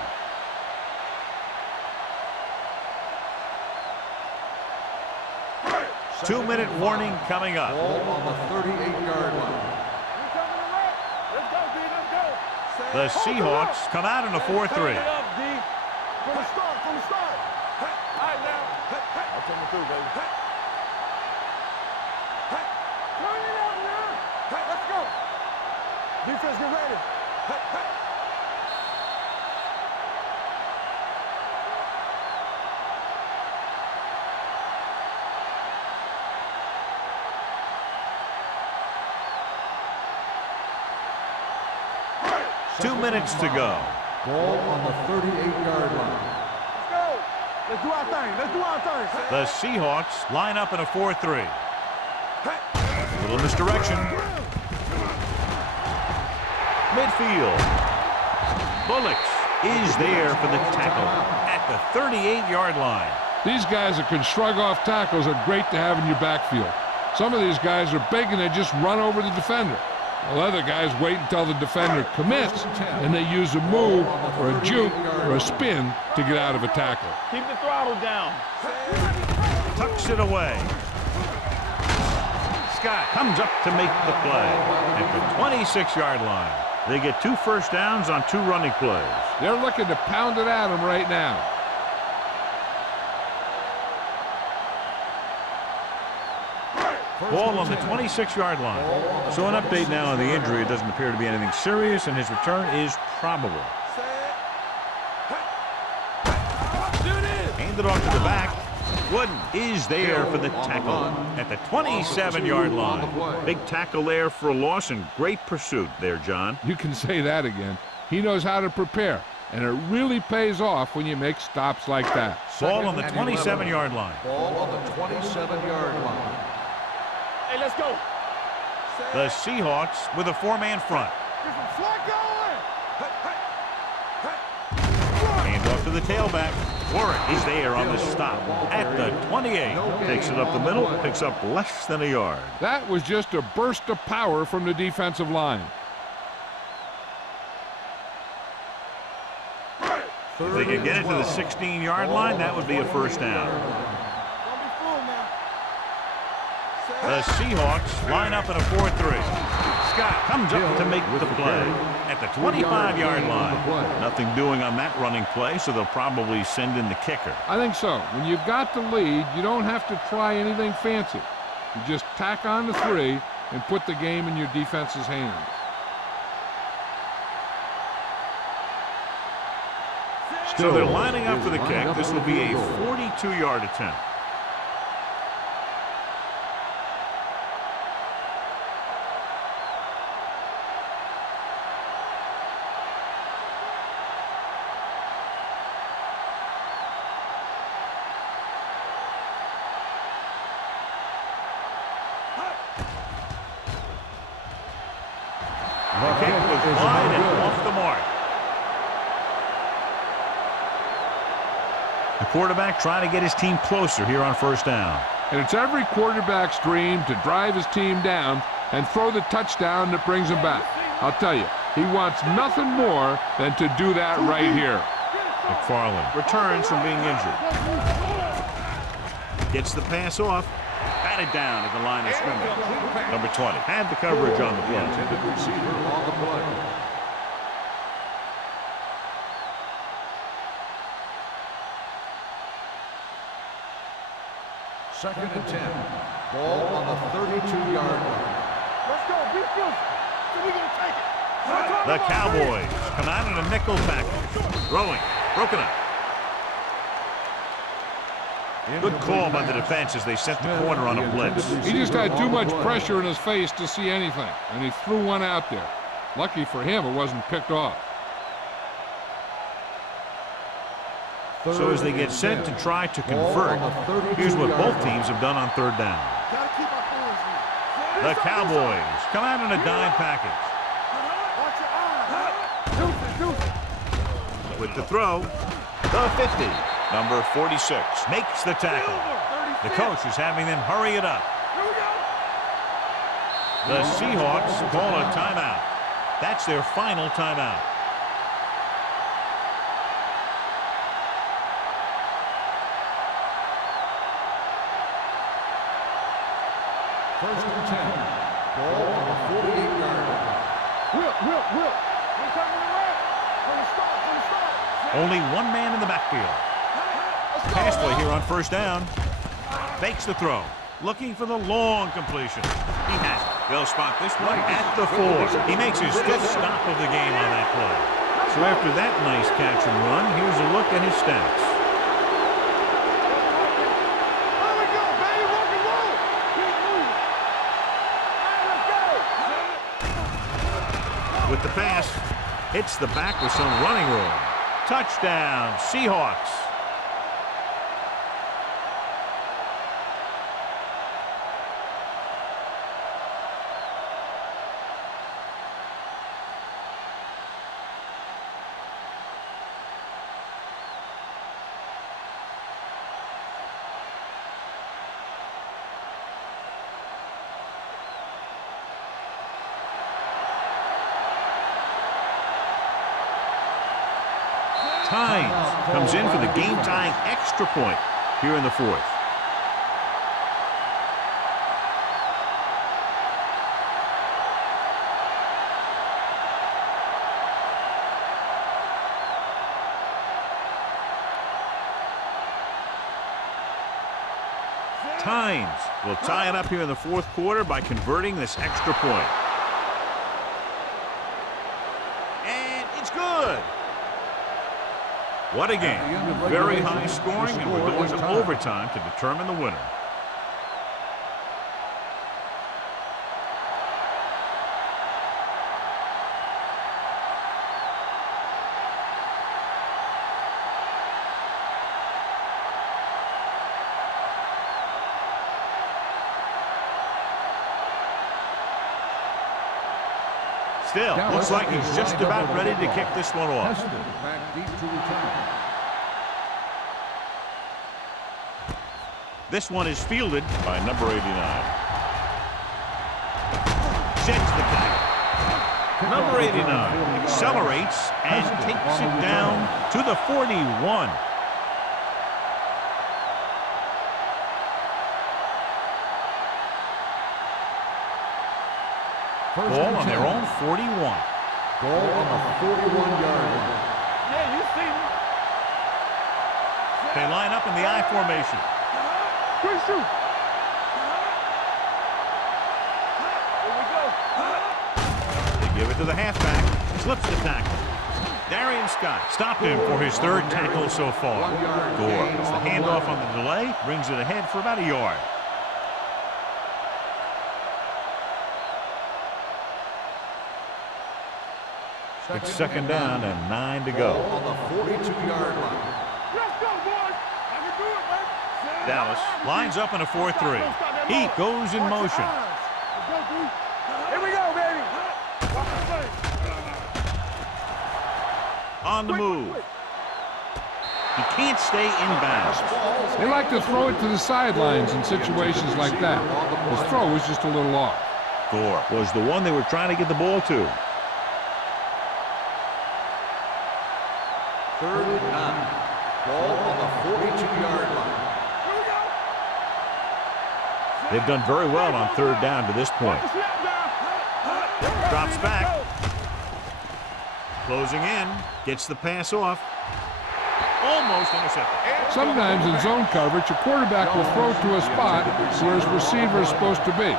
Two-minute warning coming up. Ball on the 38-yard line. The Seahawks come out in a 4-3. From the start, from the start. All right, now. I'm coming through, baby. Turn it up now. Let's go. Defense, get ready. Two minutes to go. Ball on the 38-yard line. Let's go. Let's do our thing. Let's do our thing. The Seahawks line up in a 4-3. Little misdirection. Midfield. Bullocks is there for the tackle at the 38-yard line. These guys that can shrug off tackles are great to have in your backfield. Some of these guys are big and they just run over the defender. While other guys wait until the defender commits and they use a move or a juke or a spin to get out of a tackle. Keep the throttle down. Tucks it away. Scott comes up to make the play at the 26-yard line. They get 2 first downs on 2 running plays. They're looking to pound it at him right now. Ball on the 26-yard line. So an update now on the injury. It doesn't appear to be anything serious, and his return is probable. Handed off to the back. Wooden is there for the tackle at the 27-yard line. Big tackle there for a loss and great pursuit there, John. You can say that again. He knows how to prepare, and it really pays off when you make stops like that. Ball on the 27-yard line. Ball on the 27-yard line. Hey, let's go. The Seahawks with a 4-man front. Get some slack going. Hand off to the tailback. Warren is there on the stop at the 28. Takes it up the middle, picks up less than a yard. That was just a burst of power from the defensive line. If they could get it to the 16-yard line, that would be a first down. Don't be fooled now. The Seahawks line up in a 4-3. Scott comes up to make the play at the 25-yard line. Nothing doing on that running play, so they'll probably send in the kicker. I think so. When you've got the lead, you don't have to try anything fancy. You just tack on the 3 and put the game in your defense's hands. So they're lining up for the kick. This will be a 42-yard attempt. The kick was wide and off the mark. The quarterback trying to get his team closer here on first down. And it's every quarterback's dream to drive his team down and throw the touchdown that brings him back. I'll tell you, he wants nothing more than to do that right here. McFarland returns from being injured. Gets the pass off. Batted down at the line of scrimmage. Number 20 had the coverage on the play. Intended receiver on the play. Second and 10. Ball on the 32-yard line. Let's go. Be close. So we're going to take it. The Cowboys come out in a nickel tackle. Throwing. Broken up. Good call by the defense as they sent the corner on a blitz. He just had too much pressure in his face to see anything, and he threw one out there. Lucky for him, it wasn't picked off. So as they get set to try to convert, here's what both teams have done on third down. The Cowboys come out in a dime package. With the throw, the 50. Number 46 makes the tackle. The coach is having them hurry it up. The Seahawks call a timeout. That's their final timeout. First and 10. Ball on the 48-yard line. Will. We're coming around. From the start. Only one man in the backfield. Pass play here on first down. Fakes the throw. Looking for the long completion. He has it. They'll spot this one at the 4. He makes his fifth stop of the game on that play. So after that nice catch and run, here's a look at his stats. There we go, baby. Rock and roll. Keep moving. Let's go. With the pass, hits the back with some running room. Touchdown, Seahawks. Tynes comes in for the game-tying extra point here in the 4th. Tynes will tie it up here in the 4th quarter by converting this extra point. And it's good. What a game. Very high scoring, and we're going to overtime to determine the winner. Still, looks like he's just about ready to kick this one off. Back deep to return. This one is fielded by number 89. Sets the tackle. Number 89 accelerates and takes it down to the 41. Ball on their own 41. Ball on the 41-yard line. Yeah, you see me. They line up in the I formation. Quick shoot. Here we go. They give it to the halfback. Slips the tackle. Darian Scott stopped him for his 3rd tackle so far. Gore gets the handoff on the delay, brings it ahead for about a yard. It's 2nd down and 9 to go. Ball on the 42-yard line. Let's go, boys. I can do it, man. Dallas lines up in a 4-3. Heat goes in motion. Let's go, dude. Here we go, baby. Watch the play. On the move. He can't stay in bounds. They like to throw it to the sidelines in situations like that. His throw was just a little off. Gore was the one they were trying to get the ball to. 3rd and 9. Ball on the 42-yard line. They've done very well on 3rd down to this point. Drops back. Closing in. Gets the pass off. Almost intercepted. Sometimes in zone coverage, a quarterback will throw to a spot where his receiver is supposed to be.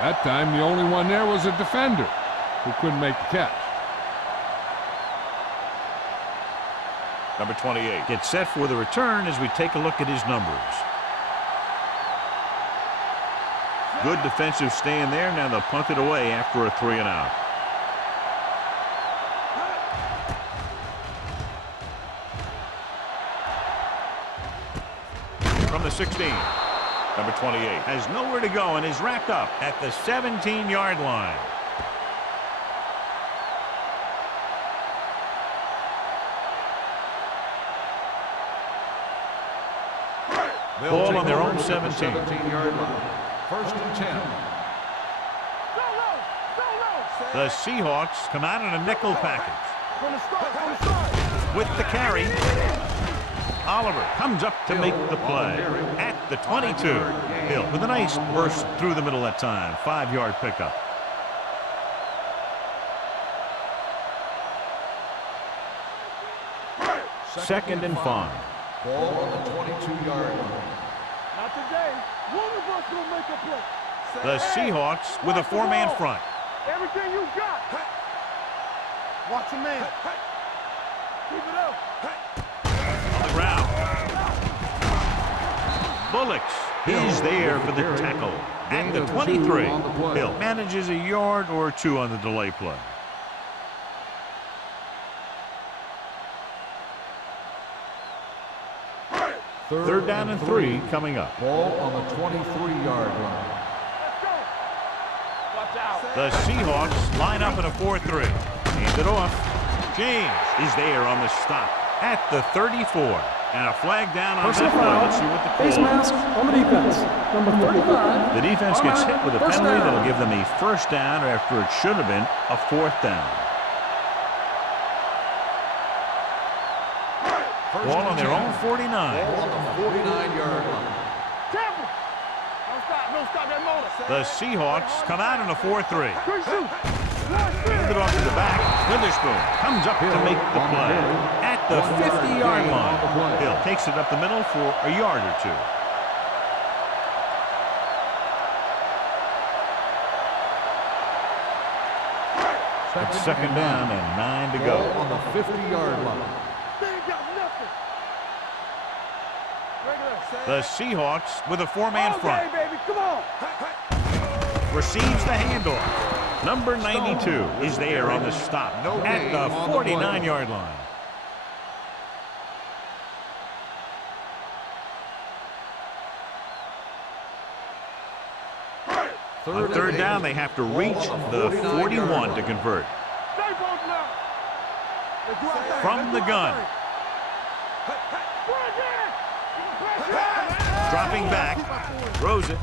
That time, the only one there was a defender who couldn't make the catch. Number 28 gets set for the return as we take a look at his numbers. Good defensive stand there. Now they'll punt it away after a 3-and-out. 16. Number 28 has nowhere to go and is wrapped up at the 17-yard line. Ball on their own 17. 17-yard line. First and 10. The Seahawks come out in a nickel package. With the carry, Oliver comes up to make the play at the 22. Hill with a nice burst through the middle that time. 5-yard pickup. Second and 5. Ball on the 22-yard line. Not today. One of us will make a play. The Seahawks with a 4-man front. Everything you got. Watch your man. Keep it up. On the ground. Bullocks is there for the tackle at the 23. Hill manages a yard or 2 on the delay play. Third down and 3 coming up. Ball on the 23-yard line. The Seahawks line up in a 4-3. Hand it off. James is there on the stop at the 34. And a flag down on Personal that play. foul. Let's see what the Face call mask on the defense. Number 35. is. The defense gets hit with a First penalty down. that'll give them a first down after it should have been a 4th down. Ball on their own 49. Ball on the 49-yard line. Careful. Don't stop that motor. The Seahawks come out in a 4-3. Quick shoot. Hand it off to the back. Witherspoon comes up to make the play at the 50-yard line. Hill takes it up the middle for a yard or 2. It's second down and 9 to Ball go. on the 50-yard line. They ain't got nothing. The Seahawks with a 4-man front. Okay, baby, come on. Receives the handoff. Number 92 is there on the stop at the 49-yard line. On third down, they have to reach the 41 to convert. Stay both now. From the gun. Dropping back. Throws it.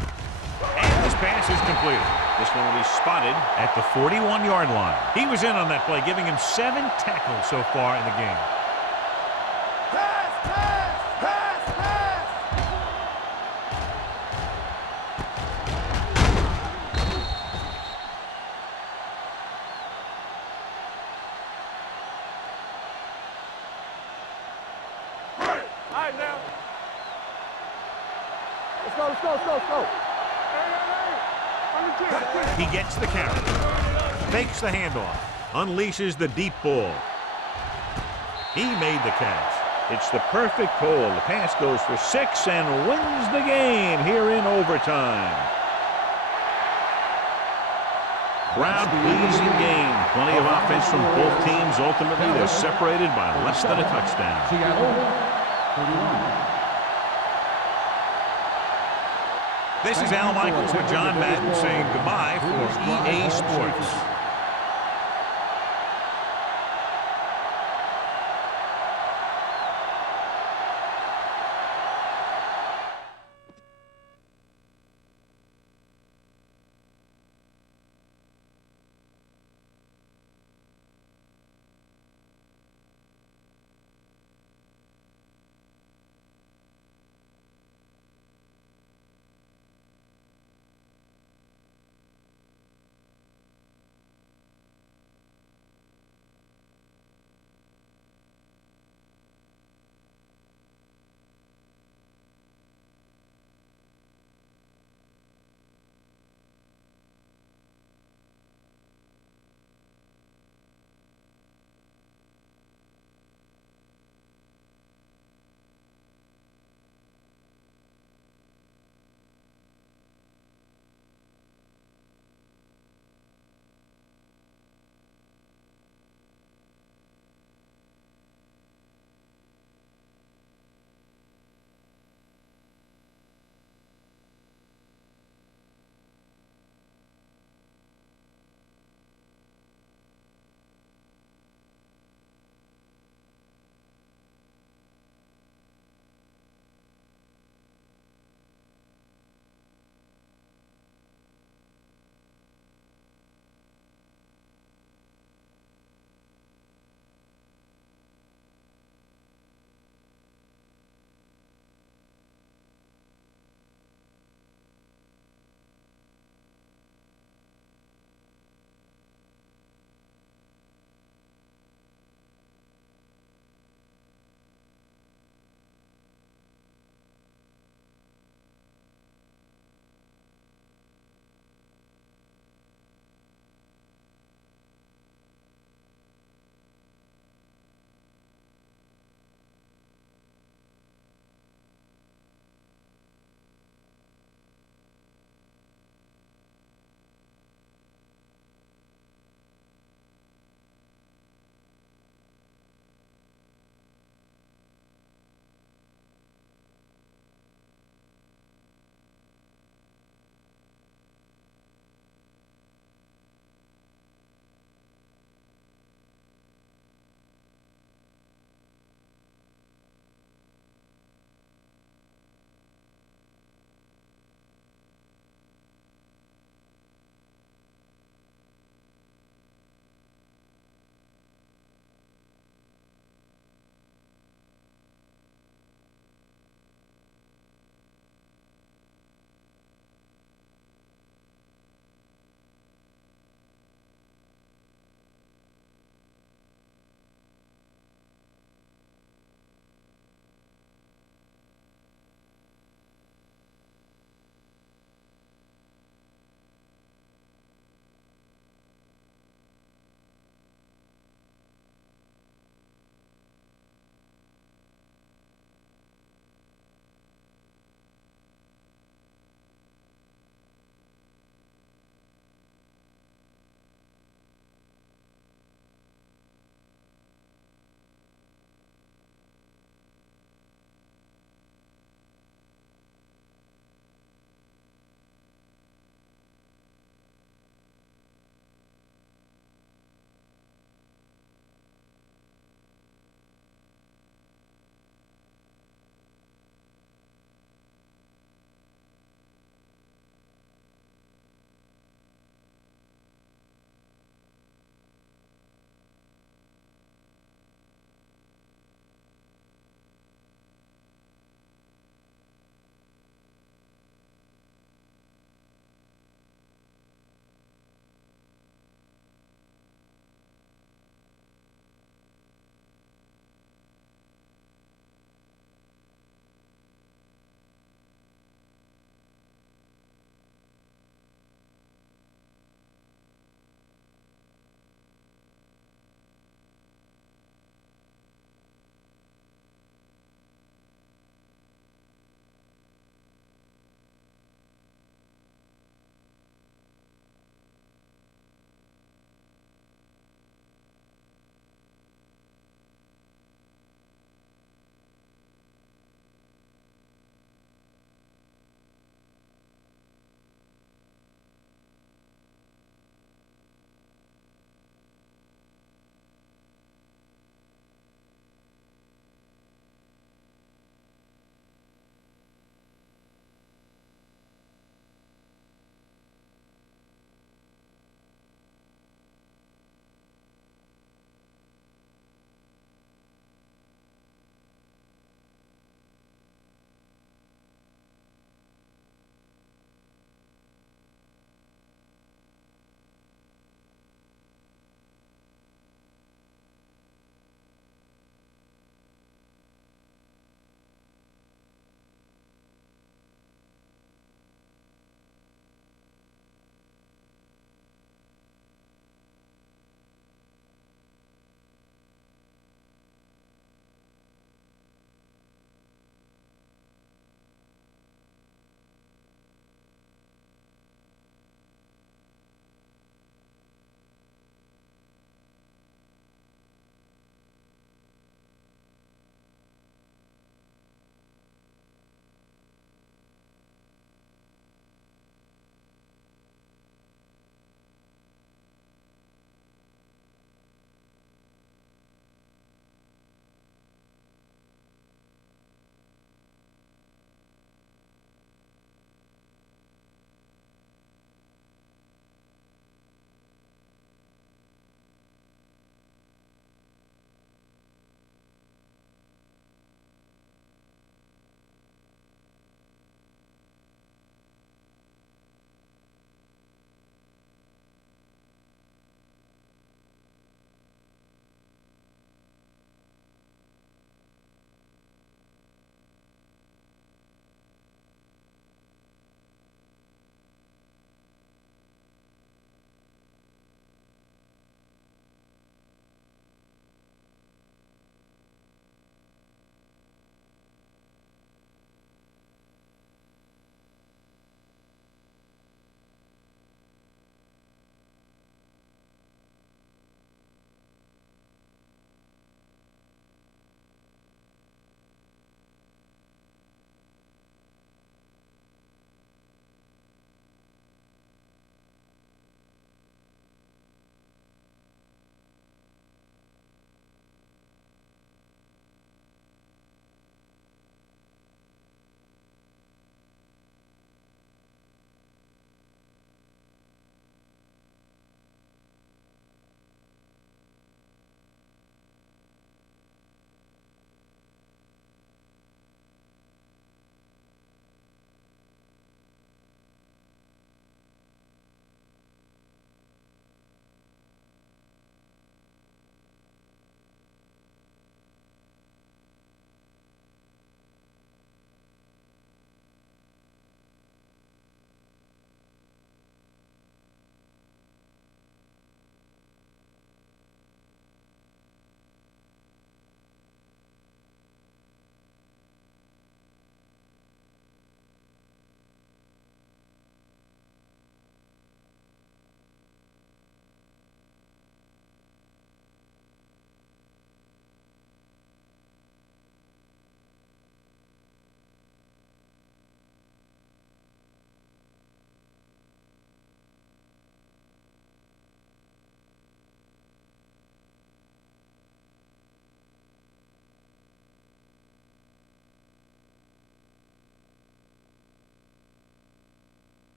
And this pass is completed. This one will be spotted at the 41-yard line. He was in on that play, giving him 7 tackles so far in the game. All right, now. Let's go. He gets the carry. Fakes the handoff. Unleashes the deep ball. He made the catch. It's the perfect call. The pass goes for 6 and wins the game here in overtime. Crowd-pleasing game. Plenty of offense from both teams. Ultimately, they're separated by less than a touchdown. This is Al Michaels with John Madden saying goodbye for EA Sports.